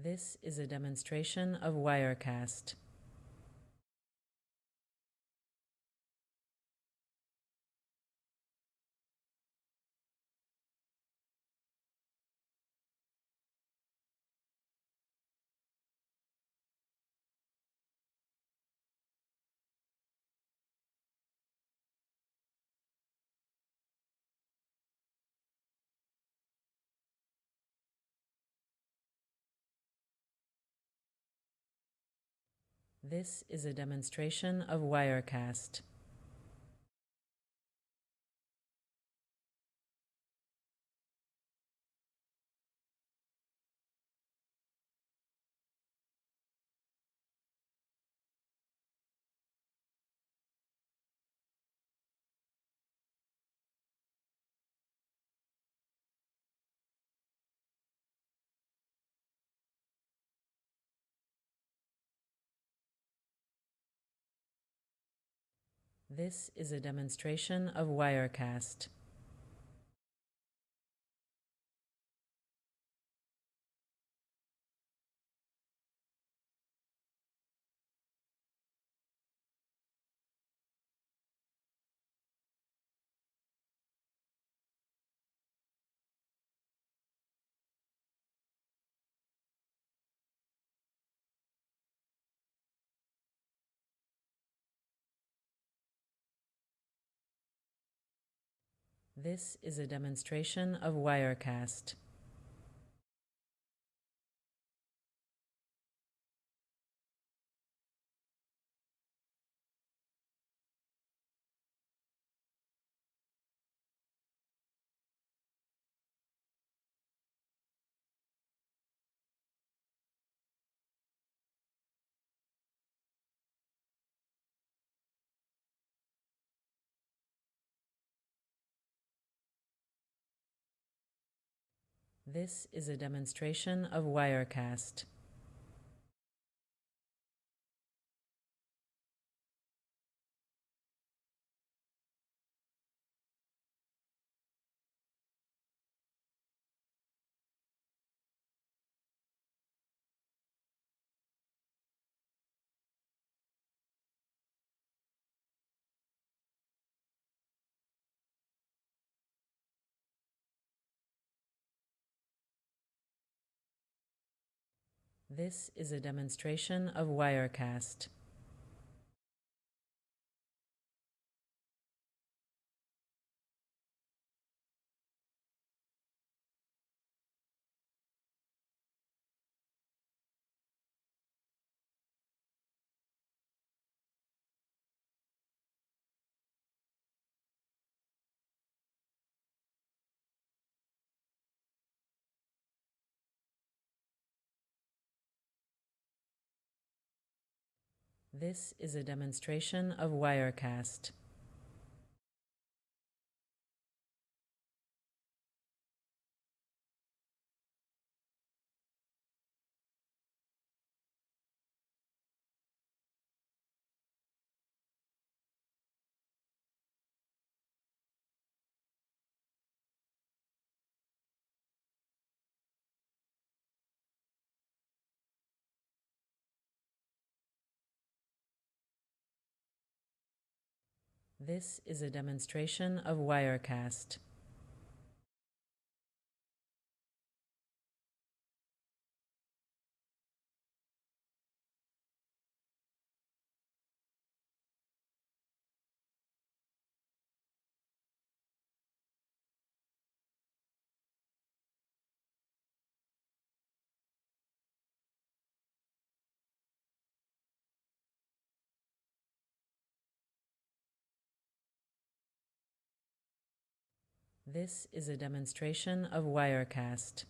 This is a demonstration of Wirecast. This is a demonstration of Wirecast. This is a demonstration of Wirecast. This is a demonstration of Wirecast. This is a demonstration of Wirecast. This is a demonstration of Wirecast. This is a demonstration of Wirecast. This is a demonstration of Wirecast. This is a demonstration of Wirecast.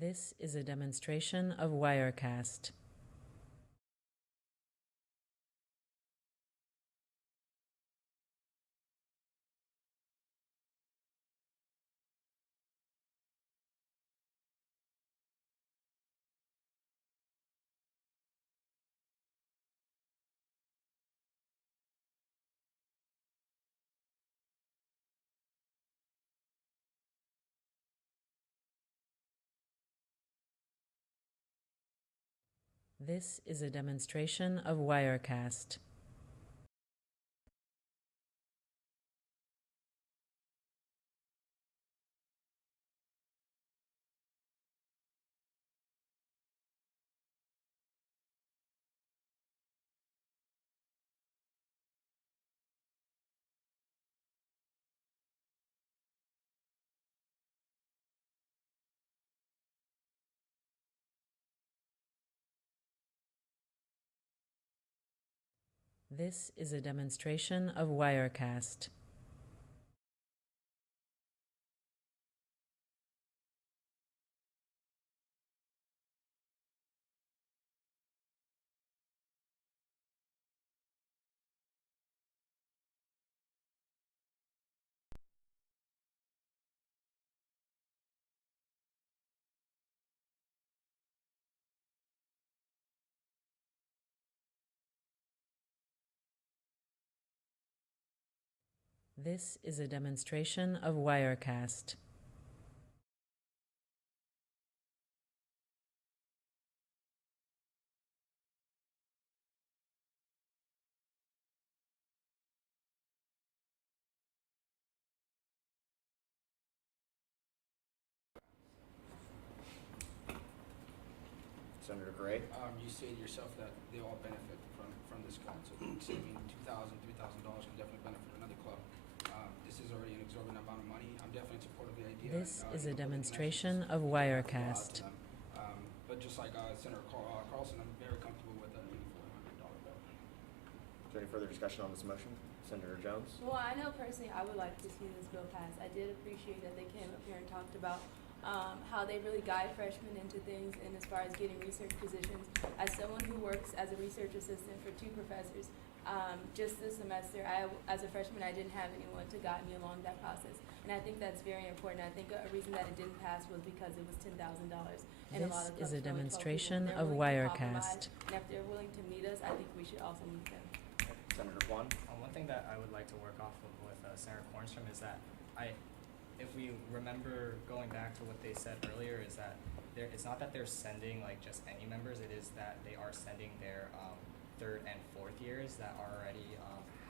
This is a demonstration of Wirecast. This is a demonstration of Wirecast. This is a demonstration of Wirecast. This is a demonstration of Wirecast. Senator Gray? You stated yourself that they all benefit from this grant, so saving $2,000, $3,000 can definitely benefit another club. This is already an exorbitant amount of money. I'm definitely in support of the idea. This is a you know, building demonstration connections of to go out Wirecast. to them. But just like Senator Carlson, I'm very comfortable with a $400 bill. Is there any further discussion on this motion? Senator Jones? Well, I know personally I would like to see this bill pass. I did appreciate that they came up here and talked about how they really guide freshmen into things, and as far as getting research positions. As someone who works as a research assistant for 2 professors, just this semester, as a freshman, I didn't have anyone to guide me along that process. And I think that's very important. I think a reason that it didn't pass was because it was $10,000. And a lot of This is a clubs are only 12 demonstration people, and of they're willing to compromise. Wirecast. And if they're willing to meet us, I think we should also meet them. Senator Kwan? One thing that I would like to work off of with Senator Cornstrom is that if we remember going back to what they said earlier, is that it's not that they're sending like just any members, it is that they are sending their 3rd and 4th years that already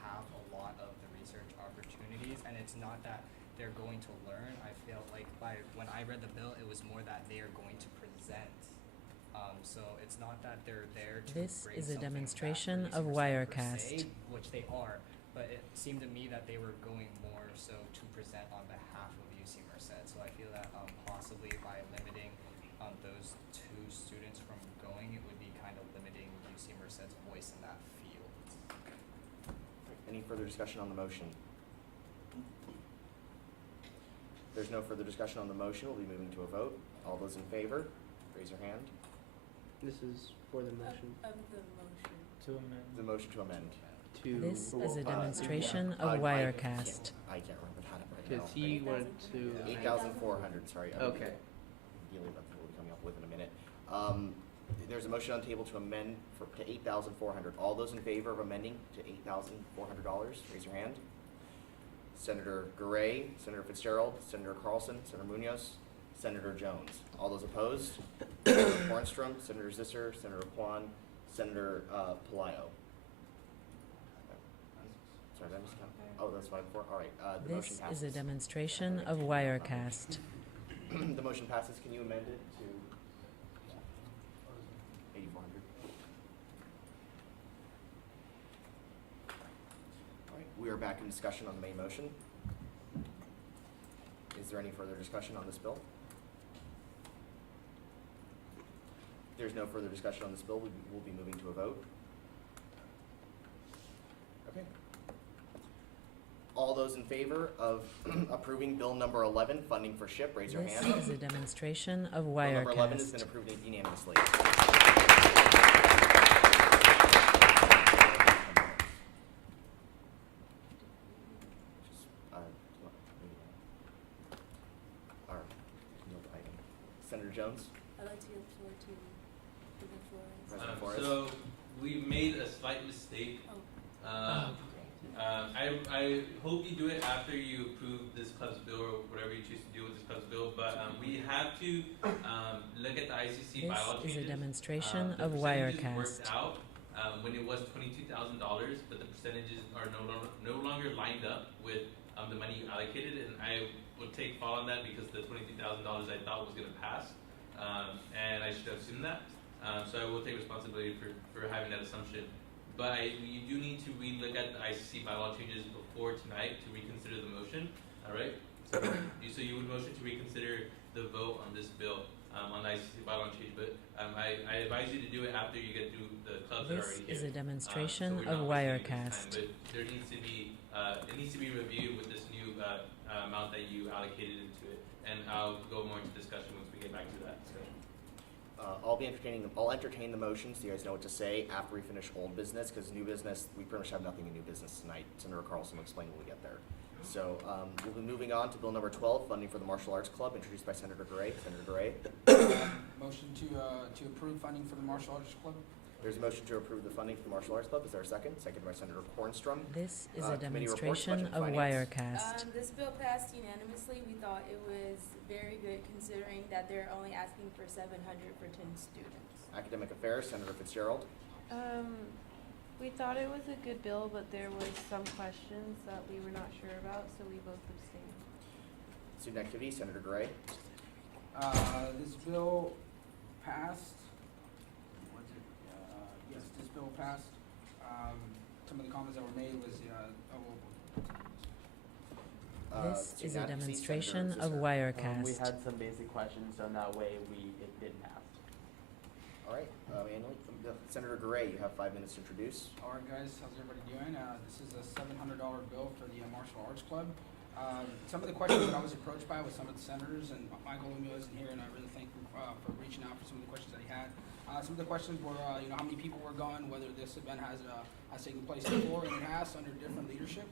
have a lot of the research opportunities, and it's not that they're going to learn. I feel like when I read the bill, it was more that they are going to present. So it's not that they're there to This bring is a something demonstration back of for UC Merced per Wirecast. se, which they are, but it seemed to me that they were going more so to present on behalf of UC Merced. So I feel that possibly by limiting those 2 students from going, it would be kind of limiting UC Merced's voice in that field. Any further discussion on the motion? If there's no further discussion on the motion, we'll be moving to a vote. All those in favor, raise your hand. This is for the motion. Of the motion. To amend. The motion to amend. to. This is a uh, demonstration I of Wirecast. can't remember that right now. Because he wanted to. 8,400, sorry. Okay. Dealing with what we're coming up with in a minute. There's a motion on the table to amend to 8,400. All those in favor of amending to $8,400, raise your hand. Senator Garay, Senator Fitzgerald, Senator Carlson, Senator Munoz, Senator Jones. All those opposed? Senator Hornstrom, Senator Zisser, Senator Kwan, Senator Palaio. Sorry, did I miss count? Oh, that's 5-4. All right. The motion This passes. is a demonstration of Wirecast. The motion passes. Can you amend it to 8,400? All right. We are back in discussion on the main motion. Is there any further discussion on this bill? If there's no further discussion on this bill, we'll be moving to a vote. Okay. All those in favor of approving bill number 11, funding for SHIP, raise your hand. This is a demonstration of Bill number 11 has Wirecast. been approved unanimously. Senator Jones? I'd like to give the floor to President Flores. President Flores? So we made a slight mistake. I hope you do it after you approve this club's bill or whatever you choose to do with this club's bill. But we have to look at the ICC bylaw This is changes. a demonstration The of percentages Wirecast. worked out when it was $22,000, but the percentages are no longer lined up with the money you allocated, and I will take fall on that because the $22,000 I thought was going to pass, and I should have assumed that. So I will take responsibility for having that assumption. But you do need to relook at the ICC bylaw changes before tonight to reconsider the motion. All right. So you would motion to reconsider the vote on this bill on the ICC bylaw change, but I advise you to do it after you get through the clubs that are This already here. is a demonstration So we're of not wasting any Wirecast. time, but there needs to be it needs to be reviewed with this new amount that you allocated into it, and I'll go more into discussion once we get back to that discussion. I'll entertain the motion so you guys know what to say after we finish old business, because new business, we pretty much have nothing in new business tonight. Senator Carlson will explain when we get there. So we'll be moving on to bill number 12, funding for the Martial Arts Club, introduced by Senator Garay. Senator Garay. Motion to approve funding for the Martial Arts Club. There's a motion to approve the funding for the Martial Arts Club. Is there a second? Seconded by Senator Hornstrom. This is a Committee reports, demonstration budget of and finance. Wirecast. This bill passed unanimously. We thought it was very good considering that they're only asking for 700 for 10 students. Academic Affairs, Senator Fitzgerald. We thought it was a good bill, but there was some questions that we were not sure about, so we both abstained. Student Activity, Senator Garay. This bill passed. Was it? Yes, this bill passed. Some of the comments that were made was, This is a Student Advocacy, demonstration Senator of Zisser. We Wirecast. had some basic questions, so that way it did pass. All right, Senator Garay, you have 5 minutes to introduce. all right, guys, how's everybody doing? This is a $700 bill for the Martial Arts Club. Some of the questions that I was approached by with some of the senators, and Michael Lumio isn't here, and I really thank him for reaching out for some of the questions that he had. Some of the questions were, how many people were going, whether this event has taken place before, and it has under different leadership.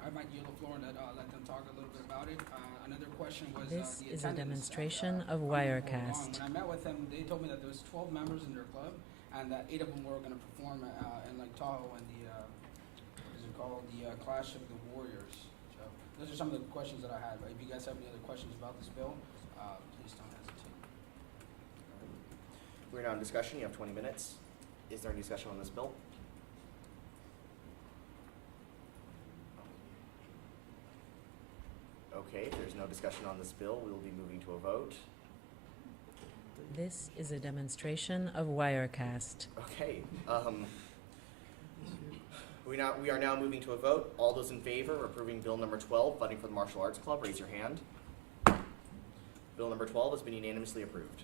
I might yield the floor and let them talk a little bit about it. Another question was This the is a attendance. demonstration of When Wirecast. I met with them, they told me that there was 12 members in their club, and that 8 of them were going to perform in Lake Tahoe in the what is it called, the Clash of the Warriors. So those are some of the questions that I had. But if you guys have any other questions about this bill, please don't hesitate. We're now in discussion. You have 20 minutes. Is there any discussion on this bill? Okay, if there's no discussion on this bill, we will be moving to a vote. This is a demonstration of Wirecast. Okay, we are now moving to a vote. All those in favor of approving bill number 12, funding for the Martial Arts Club, raise your hand. Bill number 12 has been unanimously approved.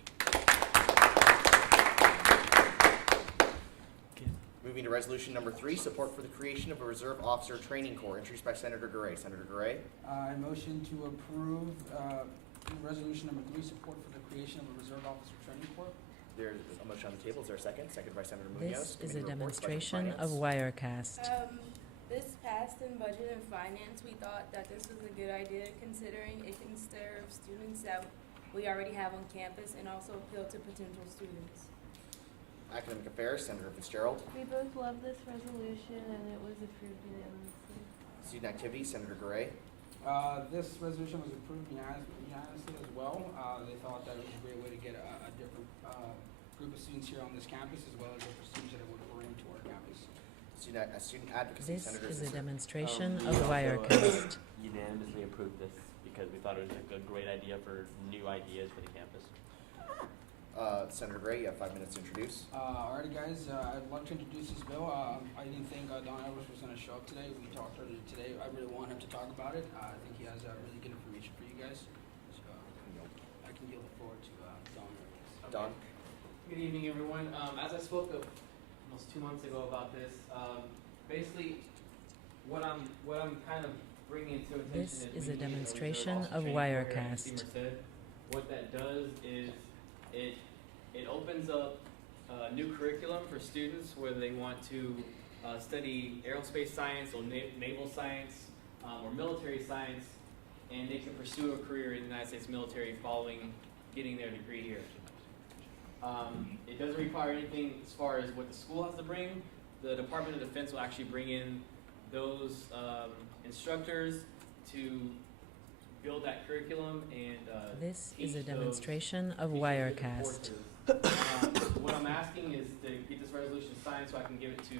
Moving to resolution number 3, support for the creation of a Reserve Officer Training Corps, introduced by Senator Garay. Senator Garay. I motion to approve resolution number 3, support for the creation of a Reserve Officer Training Corps. There's a motion on the table. Is there a second? Second by Senator Munoz. This is a Committee reports, Budget and demonstration of Finance. Wirecast. This passed in budget and finance. We thought that this was a good idea considering it can serve students that we already have on campus and also appeal to potential students. Academic Affairs, Senator Fitzgerald. We both love this resolution and it was approved unanimously. Student Activity, Senator Gray. This resolution was approved unanimously as well. They thought that it was a great way to get a different group of students here on this campus, as well as the prestige that it would bring to our campus. Student Advocacy, This Senator is a Zisser. demonstration We of also, Wirecast. unanimously approved this because we thought it was a great idea for new ideas for the campus. Senator Gray, you have 5 minutes to introduce. Alrighty guys, I'd like to introduce this bill. I didn't think Don Edwards was going to show up today. We talked earlier today. I really want him to talk about it. I think he has really good information for you guys. So I can yield the floor to Don Edwards. Don. Good evening, everyone. As I spoke of almost 2 months ago about this, basically what I'm kind of bringing to attention This is a we need demonstration reserve of officer training program, Wirecast. as Seymour said. What that does is it opens up new curriculum for students whether they want to study aerospace science or naval science or military science, and they can pursue a career in the United States military following getting their degree here. It doesn't require anything as far as what the school has to bring. The Department of Defense will actually bring in those instructors to build that curriculum and This is a teach those demonstration of different Wirecast. courses. What I'm asking is to get this resolution signed so I can give it to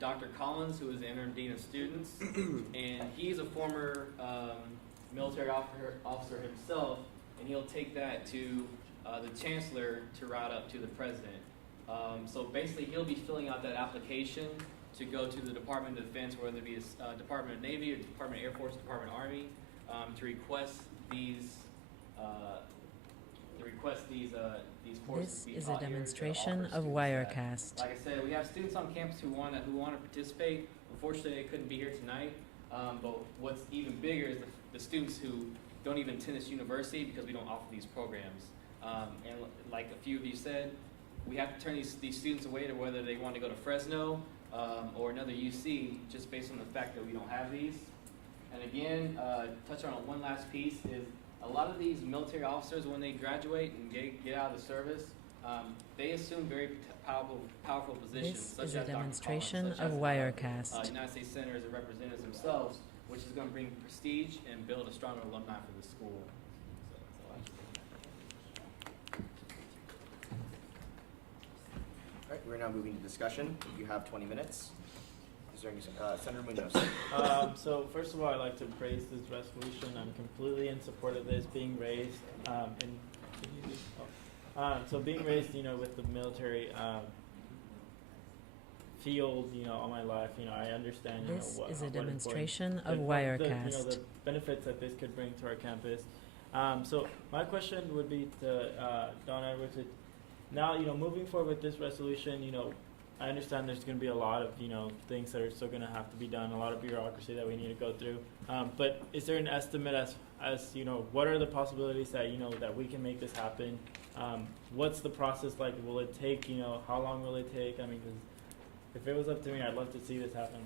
Dr. Collins, who is the interim dean of students, and he's a former military officer himself, and he'll take that to the chancellor to route up to the president. So basically, he'll be filling out that application to go to the Department of Defense, whether it be Department of Navy or Department of Air Force, Department of Army, to request these courses This be is a taught here to demonstration offer of students Wirecast. that. Like I said, we have students on campus who want to participate. Unfortunately, they couldn't be here tonight. But what's even bigger is the students who don't even attend this university because we don't offer these programs. And like a few of you said, we have to turn these students away to whether they want to go to Fresno or another UC just based on the fact that we don't have these. And again, touch on one last piece is a lot of these military officers, when they graduate and get out of the service, they assume very powerful positions, This such is a as Dr. demonstration Collins, such of as Wirecast. United States senators and representatives themselves, which is going to bring prestige and build a stronger alumni for the school. So that's all I have to say. All right, we're now moving to discussion. You have 20 minutes. Is there any, Senator Munoz? So first of all, I'd like to praise this resolution. I'm completely in support of this being raised. So being raised, with the military field, all my life, I understand, This what is a what demonstration important- of the Wirecast. the benefits that this could bring to our campus. So my question would be to Don Edwards. Now, moving forward with this resolution, I understand there's going to be a lot of, things that are still going to have to be done, a lot of bureaucracy that we need to go through. But is there an estimate as what are the possibilities that, that we can make this happen? What's the process like? Will it take, how long will it take? I mean, 'cause if it was up to me, I'd love to see this happen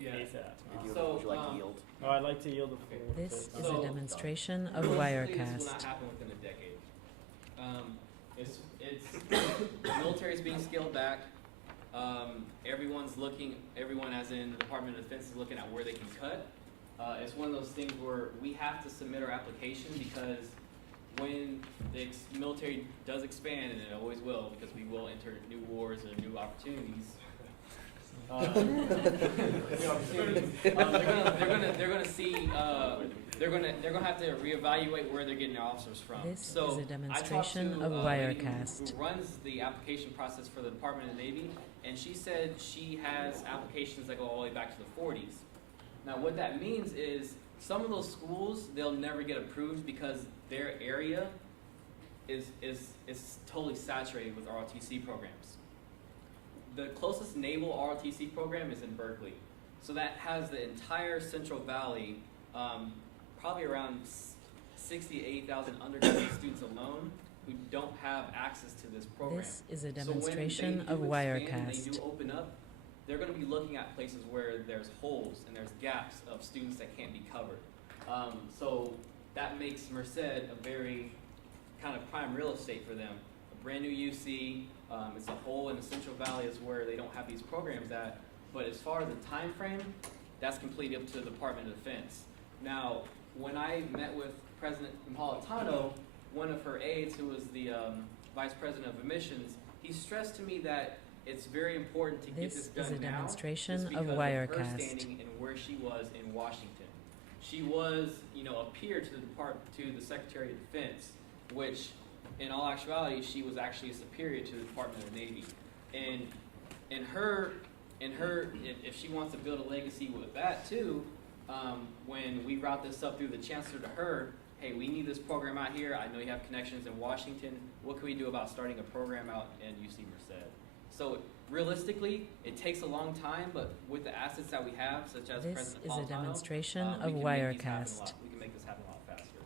ASAP. Would you like to yield? Oh, I'd like to yield the floor. This to- is a demonstration of Realistically, this will not Wirecast. happen within a decade. The military is being scaled back. Everyone as in the Department of Defense is looking at where they can cut. It's one of those things where we have to submit our application because when the military does expand, and it always will, because we will enter new wars and new opportunities. They're gonna have to reevaluate where they're getting their officers from. This So is a I talked demonstration to of a lady Wirecast. who runs the application process for the Department of the Navy, and she said she has applications that go all the way back to the 40s. Now, what that means is some of those schools, they'll never get approved because their area is totally saturated with ROTC programs. The closest naval ROTC program is in Berkeley. So that has the entire Central Valley, probably around 60 to 80,000 undergraduate students alone. who don't have access to this program. This is a So when they demonstration do of expand and they Wirecast. do open up, they're going to be looking at places where there's holes and there's gaps of students that can't be covered. So that makes Merced a very kind of prime real estate for them. A brand new UC, it's a hole in the Central Valley is where they don't have these programs at. But as far as the time frame, that's completely up to the Department of Defense. Now, when I met with President Napolitano, one of her aides, who was the Vice President of Admissions, he stressed to me that it's very important to get this This is done a now, demonstration just of because her Wirecast. standing and where she was in Washington. She was, a peer to the Secretary of Defense, which, in all actuality, she was actually a superior to the Department of the Navy. And if she wants to build a legacy with that too, when we route this up through the chancellor to her, hey, we need this program out here. I know you have connections in Washington. What can we do about starting a program out in UC Merced? So realistically, it takes a long time, but with the assets that we have, such as This President is a Napolitano, demonstration we of can make these happen a Wirecast. lot- We can make this happen a lot faster.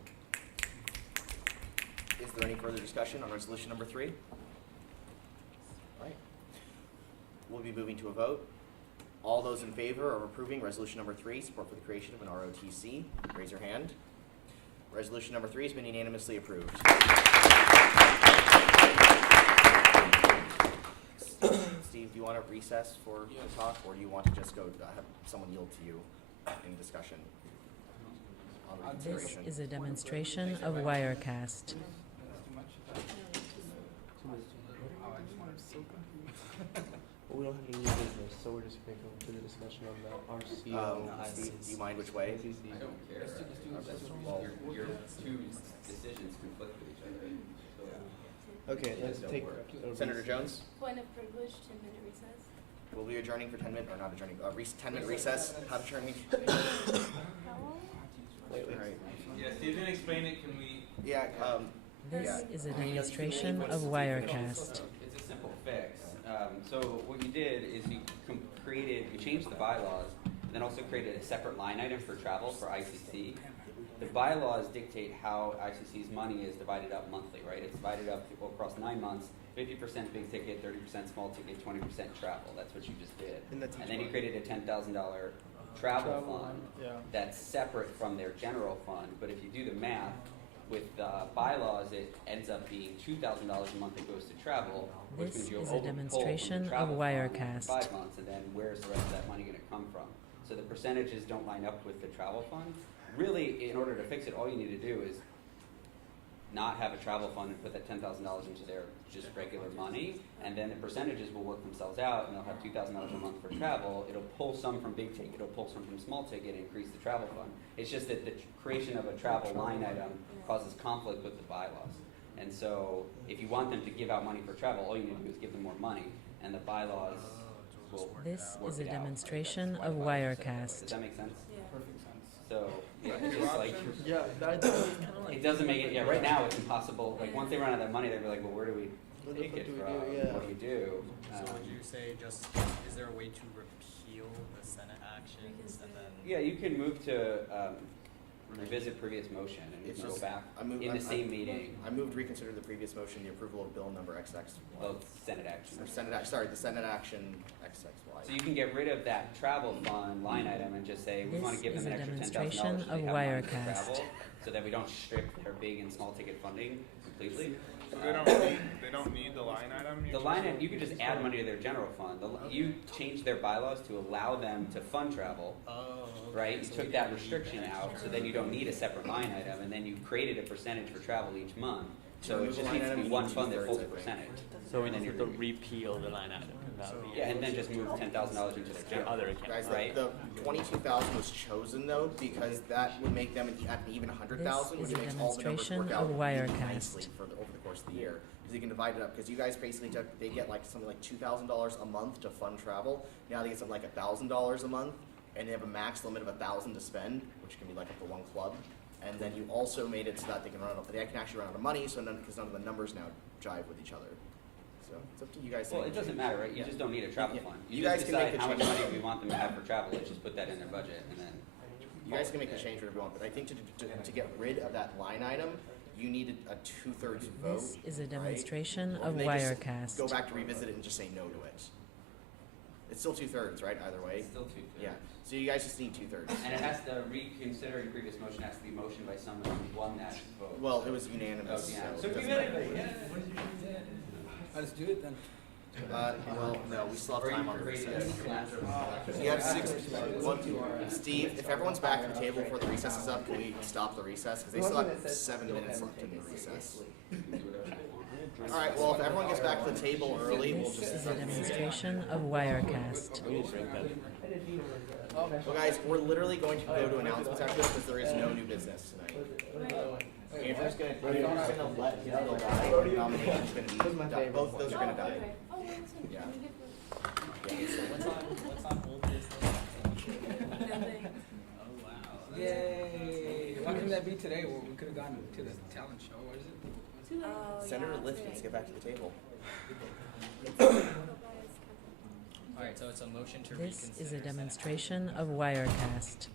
Is there any further discussion on resolution number 3? All right. We'll be moving to a vote. All those in favor of approving resolution number 3, support for the creation of an ROTC, raise your hand. Resolution number 3 has been unanimously approved. Steve, do you want to recess for the talk, or do you want to just go have someone yield to you in discussion on the This reconsideration? is a demonstration of Wirecast. Well, we don't have any new business, so we're just gonna go to the discussion on the RCO. Steve, do you mind which way? I don't care. Well, Your two decisions conflict with each other. So Okay, they let's just don't take. work. Senator Jones, Point of privilege, 10-minute recess. we'll be adjourning for 10 minutes, or not adjourning, 10-minute recess. How to turn me? How long? Wait, All right. Yeah, Steve didn't explain it, can we? Yeah, This yeah. is a demonstration of Wirecast. It's a simple fix. So what you did is you you changed the bylaws, and then also created a separate line item for travel for ICC. The bylaws dictate how ICC's money is divided up monthly, right? It's divided up across 9 months, 50% big ticket, 30% small ticket, 20% travel. That's what you just did. And that's each then you month. created a $10,000 travel fund that's separate from their general fund. But if you do the math, with bylaws, it ends up being $2,000 a month that goes to travel, which This means you'll is a overpull from demonstration the of travel fund Wirecast. 5 months, and then where's the rest of that money going to come from? So the percentages don't line up with the travel fund. Really, in order to fix it, all you need to do is not have a travel fund and put that $10,000 into their just regular money, and then the percentages will work themselves out, and they'll have $2,000 a month for travel. It'll pull some from big ticket, it'll pull some from small ticket, and increase the travel fund. It's just that the creation of a travel line item causes conflict with the bylaws. And so, if you want them to give out money for travel, all you need to do is give them more money, and the bylaws will This work is a it out, right? demonstration That's why of the bylaws are set that way. Wirecast. Does that make sense? Perfect sense. So, yeah, it's just like, Yeah, that it doesn't make it, yeah, right now it's impossible, like, once they run out of that money, they'll be like, well, where do we What the take fuck it do we from? do? Yeah. What do we do? So would you say just, is there a way to repeal the Senate actions and then? Yeah, you can move to, revisit previous motion, and you It's can go just- back I moved- in the I- same meeting, I moved to reconsider the previous motion, the approval of bill number XX. of Senate action. Or the Senate action XXY. So you can get rid of that travel fund line item and just say, we This want to give is them a an extra $10,000 demonstration so they of have money for Wirecast. travel, so that we don't strip their big and small ticket funding completely. So they don't need the line item? The line item, you could just add money to their general fund. You changed their bylaws to allow them to fund travel, right? You took that restriction out, so then you don't need a separate line item, and then you created a percentage for travel each month. So it just needs to be one fund that pulls a percentage. So we And then need you're to repeal the line item. That would be Yeah, and then just move $10,000 into their general. other account. Guys, Right. the 22,000 was chosen though, because that would make them at an even 100,000, This which is a makes all the numbers work demonstration out of really Wirecast. nicely over the course of the year. Because you can divide it up, because you guys basically they get like something like $2,000 a month to fund travel. Now they get something like $1,000 a month, and they have a max limit of 1,000 to spend, which can be like up to one club. And then you also made it so that they can actually run out of money, because none of the numbers now jive with each other. So it's up to you guys. Well, it doesn't matter, right? You just don't need a travel Yeah. fund. You You guys just can make decide the how much change. money we want them to have for travel, let's just put that in their budget, and then. You guys can make the change whatever you want, but I think to get rid of that line item, you needed a 2/3 vote. This is a right? demonstration Or of can they just Wirecast. Go back to revisit it and just say no to it. It's still 2/3, right? Either way. Still 2/3. Yeah. So you guys just need 2/3. And it has to, reconsidering previous motion has to be motioned by someone who won that vote. Well, it was unanimous. Oh, yeah. So So it we doesn't better, matter. yeah. Let's do it then. Well, no, we still have time on the recess. Yeah. You have Steve, if everyone's back at the table before the recess is up, can we stop the recess? Because they still have 7 minutes left in the recess. All right, well, if everyone gets back to the table early, we'll This just is a start the meeting. demonstration of Wirecast. Well, guys, we're literally going to go to announcements after this because there is no new business tonight. Andrew's gonna let his bill die. Nomination's gonna be done. Both of those are gonna die. Yeah. What's on hold this Oh wow. Yay! Why couldn't that be today? Well, we could have gone to the talent show. What is it? Senator Lift needs to get back to the table. Alright, so it's a motion to This reconsider. is a demonstration of Wirecast.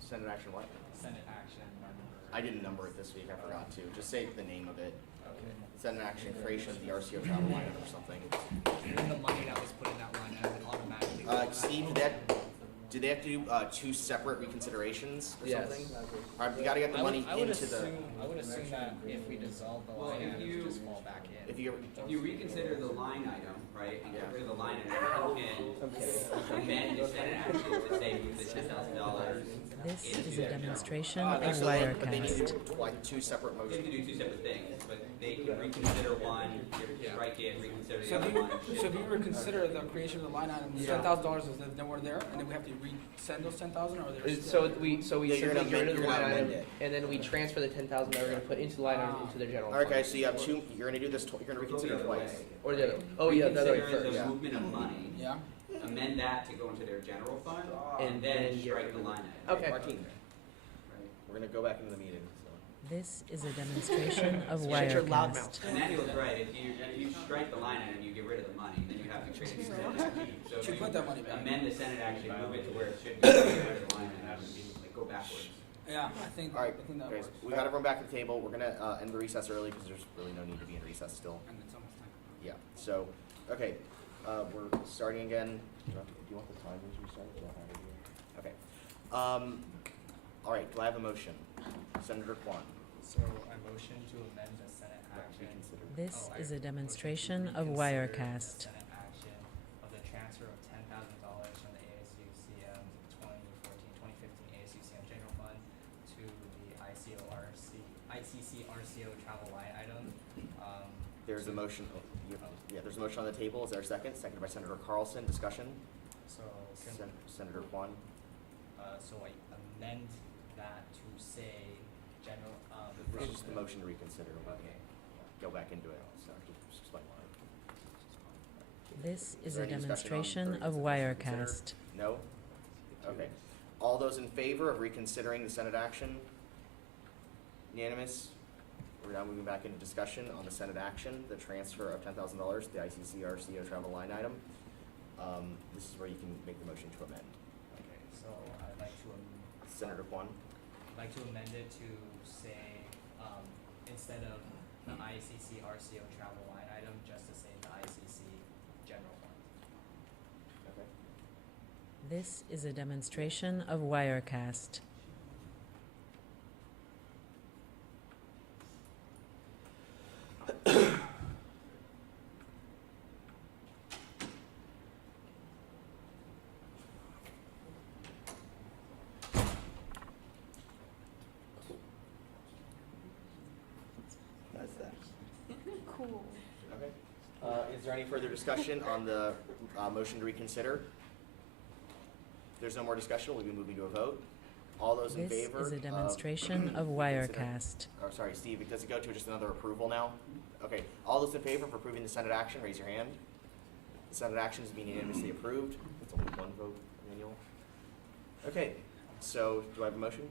Senate action what? Senate action number. I didn't number it this week, I forgot to. Just say the name of it. Okay. Senate action, creation of the RCO travel line or something. And the money that was put in that line item automatically. Steve, do they have to do 2 separate reconsiderations or Yes. something? All right, we gotta get the money I would into the. assume that if we dissolve the Well, line if item, it you- would just fall back in. If you If you reconsider the line item, right, and get Yeah. rid of the line item, you can amend the Senate action to say move the $10,000. This is a demonstration of But they need to Wirecast. do like 2 separate They have to motions. do 2 separate things, but they can reconsider one, strike it, reconsider So the if other you, one. so if you reconsider the creation of the line item, $10,000 is nowhere there, and then we have to resend those 10,000, or there's So we Yeah, simply you're get gonna rid of the amend- line you're gonna item, amend and then we transfer the 10,000 that we're gonna put into the line item into their general fund. Okay, so you have 2, you're gonna do this, you're gonna reconsider twice. Or the other, oh yeah, the other way Reconsider first. the Yeah. movement of money, yeah. amend that to go into their general fund, And and then then get strike rid the of it. line item. Okay. Martine, we're gonna go back into the meeting, so. This is a demonstration of Shut your loud Wirecast. Emmanuel's right, if you strike the line item, you get rid of the money, then you have to create a new Senate action. So if Should you put that money back. amend the Senate action, move it to where it should be, get rid of the line item, like go backwards. Yeah, I think, All right, I think that guys, works. we got everyone back at the table. We're gonna end the recess early because there's really no need to be in recess still. And it's almost time. Yeah, so, okay, we're starting again. Do you want the timers restarted? Do I have it here? Okay. All right, do I have a motion? Senator Kwan. So I motion to amend the Senate action. Reconsider. This Oh, is I- a demonstration motion to of reconsider Wirecast. the Senate action of the transfer of $10,000 from the ASUCM 2015 ASUCM general fund to the ICC RCO travel line item. There's a motion, yeah, there's a motion on the table. Is there a second? Seconded by Senator Carlson. Discussion? So can, Senator Kwan. so I amend that to say general, This is just the motion to reconsider. Okay. Go back into it. So just explain why. This is there a any discussion on demonstration the of reconsider? Wirecast. No? Okay. All those in favor of reconsidering the Senate action? Unanimous? We're now moving back into discussion on the Senate action, the transfer of $10,000, the ICC RCO travel line item. This is where you can make the motion to amend. okay, so I'd like to Senator Kwan? I'd like to amend it to say, instead of the ICC RCO travel line item, just to say the ICC general fund. Okay. This is a demonstration of Wirecast. That's that. Cool. Okay. Is there any further discussion on the motion to reconsider? If there's no more discussion, we'll be moving to a vote. All those in This favor? is a of demonstration of reconsidering- Wirecast. Oh, sorry, Steve, does it go to just another approval now? Okay, all those in favor of approving the Senate action, raise your hand. The Senate action is being unanimously approved. It's only one vote, Emmanuel. Okay, so do I have a motion?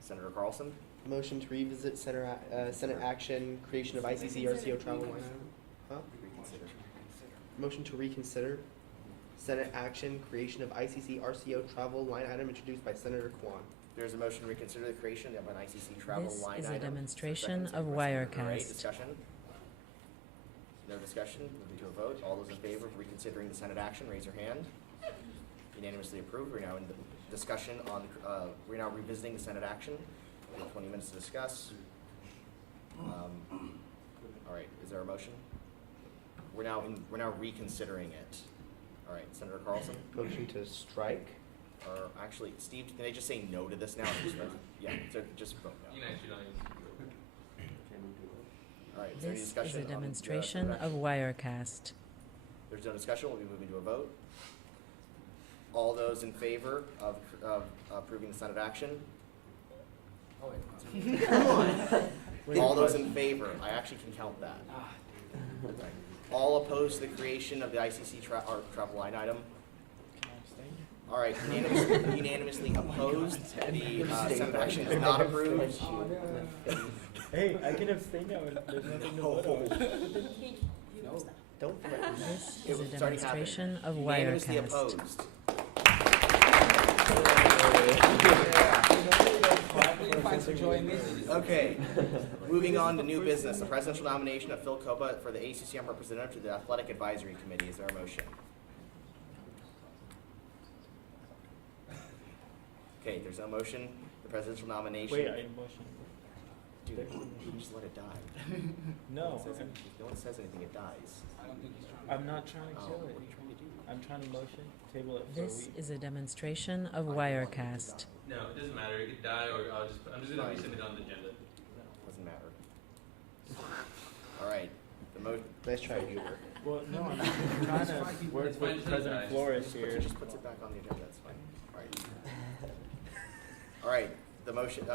Senator Carlson? Motion to revisit Senate action, creation of ICC RCO travel line item. Huh? Reconsider. Motion to reconsider Senate action, creation of ICC RCO travel line item introduced by Senator Kwan. There's a motion to reconsider the creation of an ICC travel This line is item. a demonstration Second, of second by Senator Gray. Wirecast. Discussion? No discussion, moving to a vote. All those in favor of reconsidering the Senate action, raise your hand. Unanimously approved. We're now in the discussion on, we're now revisiting the Senate action. We have 20 minutes to discuss. All right, is there a motion? We're now reconsidering it. All right, Senator Carlson? Motion to strike? Or actually, Steve, can I just say no to this now? Yeah, so just vote no. You can actually not use All right, is there any This discussion is on a the demonstration Senate of action? Wirecast. There's no discussion, we'll be moving to a vote. All those in favor of approving the Senate action? Oh, wait. Come on. All those in favor, I actually can count that. Okay. All opposed to the creation of the ICC travel line item? All right, unanimously opposed, the Senate action is not approved. Hey, I can abstain now and there's nothing to vote on. No, don't threaten that. This It is a was already happened. demonstration of Unanimously Wirecast. opposed. Find some joy in this. Okay, moving on to new business, the presidential nomination of Phil Koba for the ASUCM representative to the Athletic Advisory Committee. Is there a motion? Okay, there's no motion. The presidential nomination. Wait, I motion. Dude, you just let it die. No, If no one says anything, it dies. I don't think he's trying to. I'm not trying to kill What it. are you trying to do? I'm trying to motion, table it. This so we, is a demonstration of Wirecast. No, it doesn't matter. It could die, or I'm just gonna rescind it on the agenda. Doesn't matter. All right, the motion. Nice try, Hubert. well, no, I'm trying to work It's fine, with just President guys. Flores here. Just puts it back on the agenda, that's fine. All right. All right, the motion,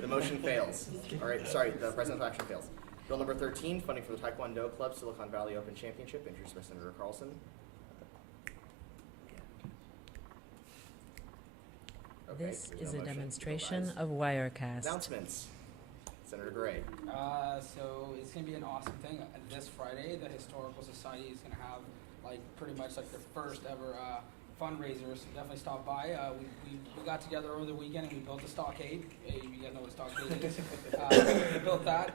the motion fails. All right, sorry, the presidential action fails. Bill number 13, funding for the Taekwondo Club Silicon Valley Open Championship, introduced by Senator Carlson. Okay, This there's is no a motion. demonstration Bill dies. of Wirecast. Announcements. Senator Gray. So it's gonna be an awesome thing. This Friday, the Historical Society is gonna have like pretty much like their first ever fundraiser. So definitely stop by. We got together over the weekend and we built a stockade. You guys know what a stockade is. We built that,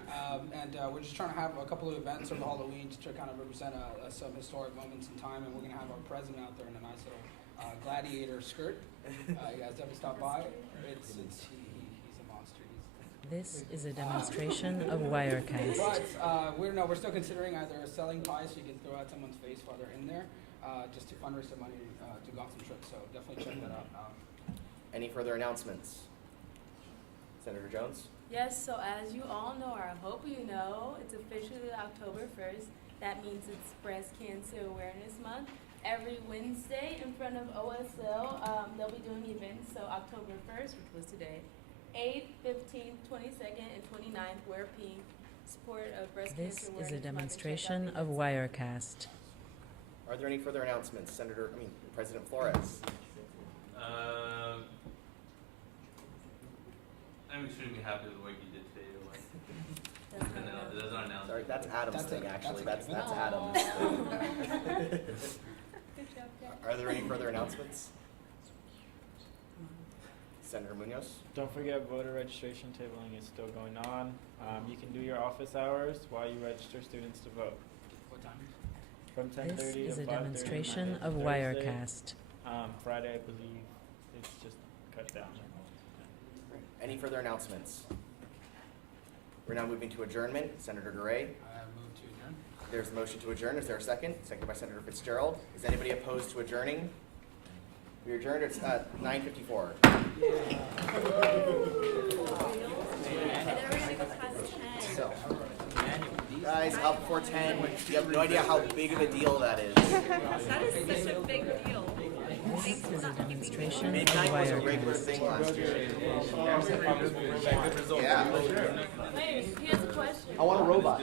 and we're just trying to have a couple of events over Halloween to kind of represent some historic moments in time. And we're gonna have our president out there in a nice little gladiator skirt. You guys definitely stop by. He's a monster. This is a demonstration of Wirecast. But we're still considering either selling pies so you can throw at someone's face while they're in there, just to fundraise some money to Gotham Trip. So definitely check that out. Any further announcements? Senator Jones? Yes, so as you all know, or I hope you know, it's officially October 1st. That means it's Breast Cancer Awareness Month. Every Wednesday in front of OSL, they'll be doing events. So October 1st, which was today, 8th, 15th, 22nd, and 29th, wear pink. Support of Breast This Cancer is Awareness a Month and check out demonstration the of events. Wirecast. Are there any further announcements? President Flores? I'm extremely happy with the work you did today. That's not announced. Sorry, that's Adam's thing, actually. That's given. Adam's Aw. thing. Good job, guys. Are there any further announcements? Senator Munoz? Don't forget, voter registration tabling is still going on. You can do your office hours while you register students to vote. What time? From 10:30 This to 5:30. is a demonstration Monday of to Thursday. Wirecast. Friday, I believe, it's just cut down. Any further announcements? We're now moving to adjournment. Senator Gray? Move to adjourn. There's a motion to adjourn. Is there a second? Second by Senator Fitzgerald. Is anybody opposed to adjourning? We adjourned. It's 9:54. So, guys, out before 10. You have no idea how big of a deal that is. That is such a big deal. This is a demonstration of Midnight was a regular Wirecast. thing last year. Good result. Yeah. He has a question. I want a robot.